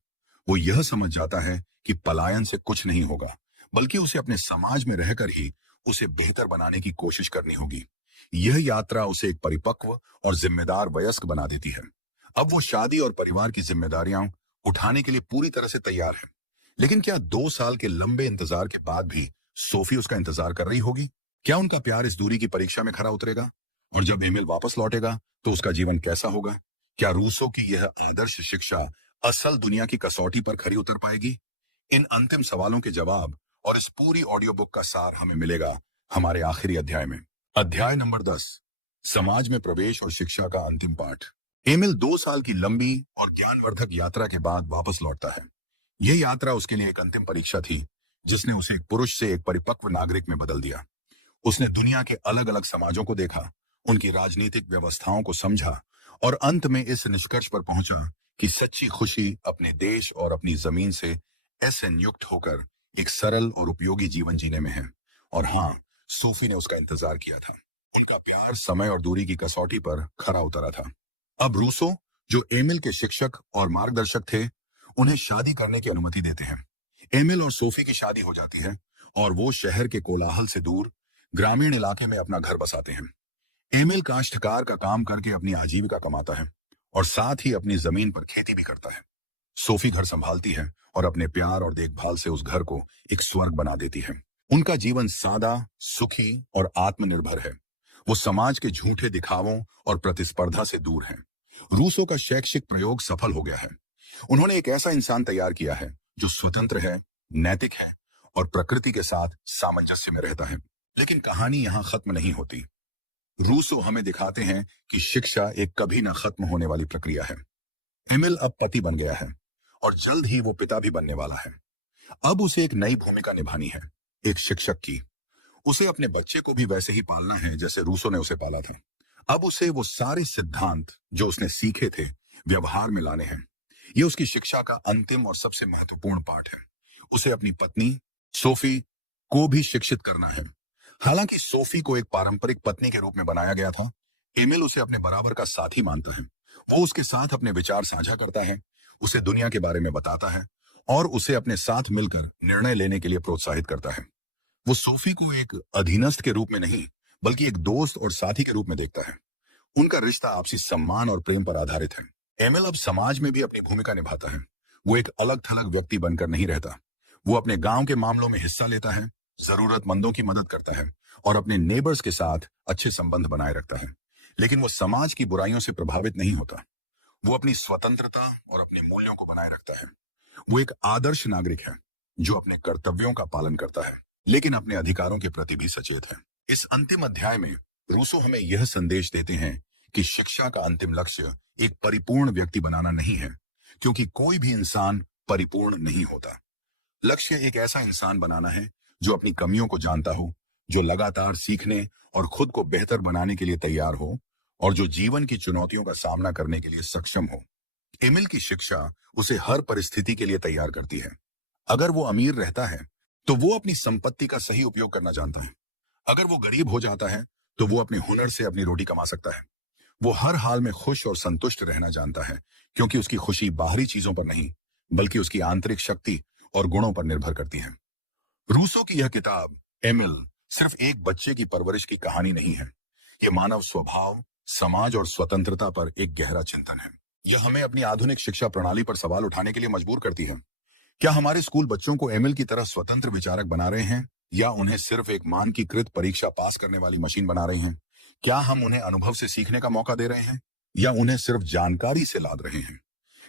वो यह समझ जाता है कि पलायन से कुछ नहीं होगा, बल्कि उसे अपने समाज में रहकर ही उसे बेहतर बनाने की कोशिश करनी होगी। यह यात्रा उसे एक परिपक्व और जिम्मेदार वयस्क बना देती है। अब वो शादी और परिवार की जिम्मेदारियां उठाने के लिए पूरी तरह से तैयार है। लेकिन क्या 2 साल के लंबे इंतजार के बाद भी सोफी उसका इंतजार कर रही होगी? क्या उनका प्यार इस दूरी की परीक्षा में खरा उतरेगा? और जब एमिल वापस लौटेगा तो उसका जीवन कैसा होगा? क्या रूसो की यह आदर्श शिक्षा असल दुनिया की कसौटी पर खरी उतर पाएगी? इन अंतिम सवालों के जवाब और इस पूरी ऑडियो बुक का सार हमें मिलेगा हमारे आखिरी अध्याय में। अध्याय नंबर 10, समाज में प्रवेश और शिक्षा का अंतिम पाठ। एमिल 2 साल की लंबी और ज्ञानवर्धक यात्रा के बाद वापस लौटता है। यह यात्रा उसके लिए एक अंतिम परीक्षा थी, जिसने उसे एक पुरुष से एक परिपक्व नागरिक में बदल दिया। उसने दुनिया के अलग अलग समाजों को देखा, उनकी राजनीतिक व्यवस्थाओं को समझा, और अंत में इस निष्कर्ष पर पहुंचा कि सच्ची खुशी अपने देश और अपनी जमीन से ऐसे नियुक्त होकर एक सरल और उपयोगी जीवन जीने में है। और हाँ, सोफी ने उसका इंतजार किया था। उनका प्यार समय और दूरी की कसौटी पर खरा उतरा था। अब रूसो, जो एमिल के शिक्षक और मार्गदर्शक थे, उन्हें शादी करने की अनुमति देते हैं। एमिल और सोफी की शादी हो जाती है और वो शहर के कोलाहल से दूर ग्रामीण इलाके में अपना घर बसाते हैं। एमिल काश्तकार का काम करके अपनी आजीविका कमाता है और साथ ही अपनी जमीन पर खेती भी करता है। सोफी घर संभालती है और अपने प्यार और देखभाल से उस घर को एक स्वर्ग बना देती है। उनका जीवन सादा, सुखी और आत्मनिर्भर है। वो समाज के झूठे दिखावों और प्रतिस्पर्धा से दूर है। रूसो का शैक्षिक प्रयोग सफल हो गया है। उन्होंने एक ऐसा इंसान तैयार किया है जो स्वतंत्र है, नैतिक है और प्रकृति के साथ सामंजस्य में रहता है। लेकिन कहानी यहाँ खत्म नहीं होती। रूसो हमें दिखाते हैं कि शिक्षा एक कभी न खत्म होने वाली प्रक्रिया है। एमिल अब पति बन गया है और जल्द ही वो पिता भी बनने वाला है। अब उसे एक नई भूमिका निभानी है, एक शिक्षक की। उसे अपने बच्चे को भी वैसे ही पालना है जैसे रूसो ने उसे पाला था। अब उसे वो सारे सिद्धांत जो उसने सीखे थे व्यवहार में लाने हैं। ये उसकी शिक्षा का अंतिम और सबसे महत्वपूर्ण पाठ है। उसे अपनी पत्नी सोफी को भी शिक्षित करना है। हालांकि सोफी को एक पारंपरिक पत्नी के रूप में बनाया गया था, एमिल उसे अपने बराबर का साथी मानता है। वो उसके साथ अपने विचार साझा करता है, उसे दुनिया के बारे में बताता है और उसे अपने साथ मिलकर निर्णय लेने के लिए प्रोत्साहित करता है। वो सोफी को एक अधीनस्थ के रूप में नहीं, बल्कि एक दोस्त और साथी के रूप में देखता है। उनका रिश्ता आपसी सम्मान और प्रेम पर आधारित है। एमिल अब समाज में भी अपनी भूमिका निभाता है। वो एक अलग थलग व्यक्ति बनकर नहीं रहता। वो अपने गांव के मामलों में हिस्सा लेता है, जरूरतमंदों की मदद करता है और अपने नेबर्स के साथ अच्छे संबंध बनाए रखता है। लेकिन वो समाज की बुराइयों से प्रभावित नहीं होता। वो अपनी स्वतंत्रता और अपने मूल्यों को बनाए रखता है। वो एक आदर्श नागरिक है जो अपने कर्तव्यों का पालन करता है, लेकिन अपने अधिकारों के प्रति भी सचेत है। इस अंतिम अध्याय में रूसो हमें यह संदेश देते हैं कि शिक्षा का अंतिम लक्ष्य एक परिपूर्ण व्यक्ति बनाना नहीं है, क्योंकि कोई भी इंसान परिपूर्ण नहीं होता। लक्ष्य एक ऐसा इंसान बनाना है जो अपनी कमियों को जानता हो, जो लगातार सीखने और खुद को बेहतर बनाने के लिए तैयार हो, और जो जीवन की चुनौतियों का सामना करने के लिए सक्षम हो। एमिल की शिक्षा उसे हर परिस्थिति के लिए तैयार करती है। अगर वो अमीर रहता है तो वो अपनी संपत्ति का सही उपयोग करना जानता है। अगर वो गरीब हो जाता है तो वो अपने हुनर से अपनी रोटी कमा सकता है। वो हर हाल में खुश और संतुष्ट रहना जानता है, क्योंकि उसकी खुशी बाहरी चीजों पर नहीं, बल्कि उसकी आंतरिक शक्ति और गुणों पर निर्भर करती है। रूसो की यह किताब एमिल सिर्फ एक बच्चे की परवरिश की कहानी नहीं है। ये मानव स्वभाव, समाज और स्वतंत्रता पर एक गहरा चिंतन है। यह हमें अपनी आधुनिक शिक्षा प्रणाली पर सवाल उठाने के लिए मजबूर करती है। क्या हमारे स्कूल बच्चों को एमएल की तरह स्वतंत्र विचारक बना रहे हैं, या उन्हें सिर्फ एक मानकीकृत परीक्षा पास करने वाली मशीन बना रहे हैं? क्या हम उन्हें अनुभव से सीखने का मौका दे रहे हैं, या उन्हें सिर्फ जानकारी से लाद रहे हैं?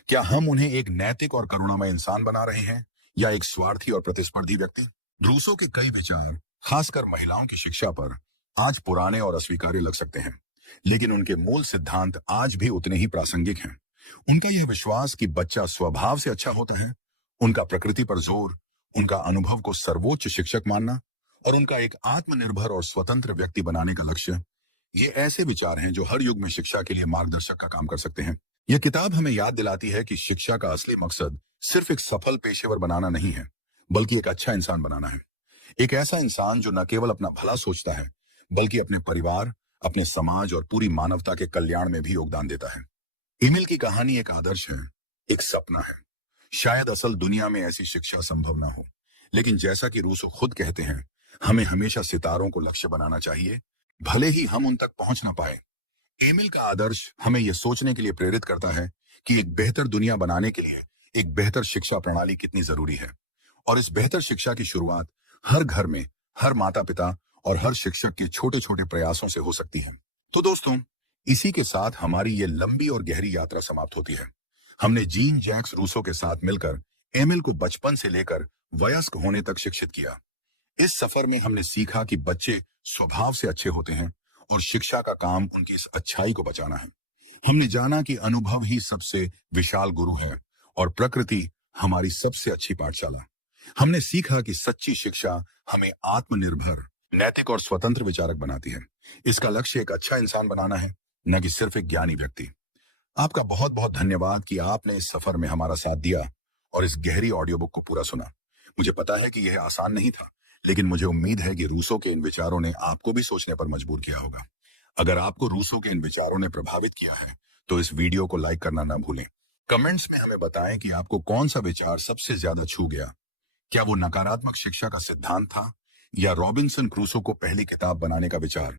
क्या हम उन्हें एक नैतिक और करुणामय इंसान बना रहे हैं, या एक स्वार्थी और प्रतिस्पर्धी व्यक्ति? रूसो के कई विचार, खासकर महिलाओं की शिक्षा पर, आज पुराने और अस्वीकार्य लग सकते हैं, लेकिन उनके मूल सिद्धांत आज भी उतने ही प्रासंगिक हैं। उनका यह विश्वास कि बच्चा स्वभाव से अच्छा होता है, उनका प्रकृति पर जोर, उनका अनुभव को सर्वोच्च शिक्षक मानना, और उनका एक आत्मनिर्भर और स्वतंत्र व्यक्ति बनाने का लक्ष्य, ये ऐसे विचार हैं जो हर युग में शिक्षा के लिए मार्गदर्शक का काम कर सकते हैं। यह किताब हमें याद दिलाती है कि शिक्षा का असली मकसद सिर्फ एक सफल पेशेवर बनाना नहीं है, बल्कि एक अच्छा इंसान बनाना है। एक ऐसा इंसान जो न केवल अपना भला सोचता है, बल्कि अपने परिवार, अपने समाज और पूरी मानवता के कल्याण में भी योगदान देता है। एमिल की कहानी एक आदर्श है, एक सपना है। शायद असल दुनिया में ऐसी शिक्षा संभव ना हो, लेकिन जैसा कि रूसो खुद कहते हैं, हमें हमेशा सितारों को लक्ष्य बनाना चाहिए, भले ही हम उन तक पहुंच ना पाए। एमिल का आदर्श हमें यह सोचने के लिए प्रेरित करता है कि एक बेहतर दुनिया बनाने के लिए एक बेहतर शिक्षा प्रणाली कितनी जरूरी है, और इस बेहतर शिक्षा की शुरुआत हर घर में, हर माता पिता और हर शिक्षक के छोटे छोटे प्रयासों से हो सकती है। तो दोस्तों, इसी के साथ हमारी ये लंबी और गहरी यात्रा समाप्त होती है। हमने जीन जैक्स रूसो के साथ मिलकर एमिल को बचपन से लेकर वयस्क होने तक शिक्षित किया। इस सफर में हमने सीखा कि बच्चे स्वभाव से अच्छे होते हैं, और शिक्षा का काम उनकी इस अच्छाई को बचाना है। हमने जाना कि अनुभव ही सबसे विशाल गुरु है, और प्रकृति हमारी सबसे अच्छी पाठशाला। हमने सीखा कि सच्ची शिक्षा हमें आत्मनिर्भर, नैतिक और स्वतंत्र विचारक बनाती है। इसका लक्ष्य एक अच्छा इंसान बनाना है, न कि सिर्फ एक ज्ञानी व्यक्ति। आपका बहुत बहुत धन्यवाद कि आपने इस सफर में हमारा साथ दिया और इस गहरी ऑडियो बुक को पूरा सुना। मुझे पता है कि यह आसान नहीं था, लेकिन मुझे उम्मीद है कि रूसो के इन विचारों ने आपको भी सोचने पर मजबूर किया होगा। अगर आपको रूसो के इन विचारों ने प्रभावित किया है, तो इस वीडियो को लाइक करना ना भूलें। कमेंट्स में हमें बताएं कि आपको कौन सा विचार सबसे ज्यादा छू गया। क्या वो नकारात्मक शिक्षा का सिद्धांत था, या रॉबिन्सन क्रूसो को पहली किताब बनाने का विचार?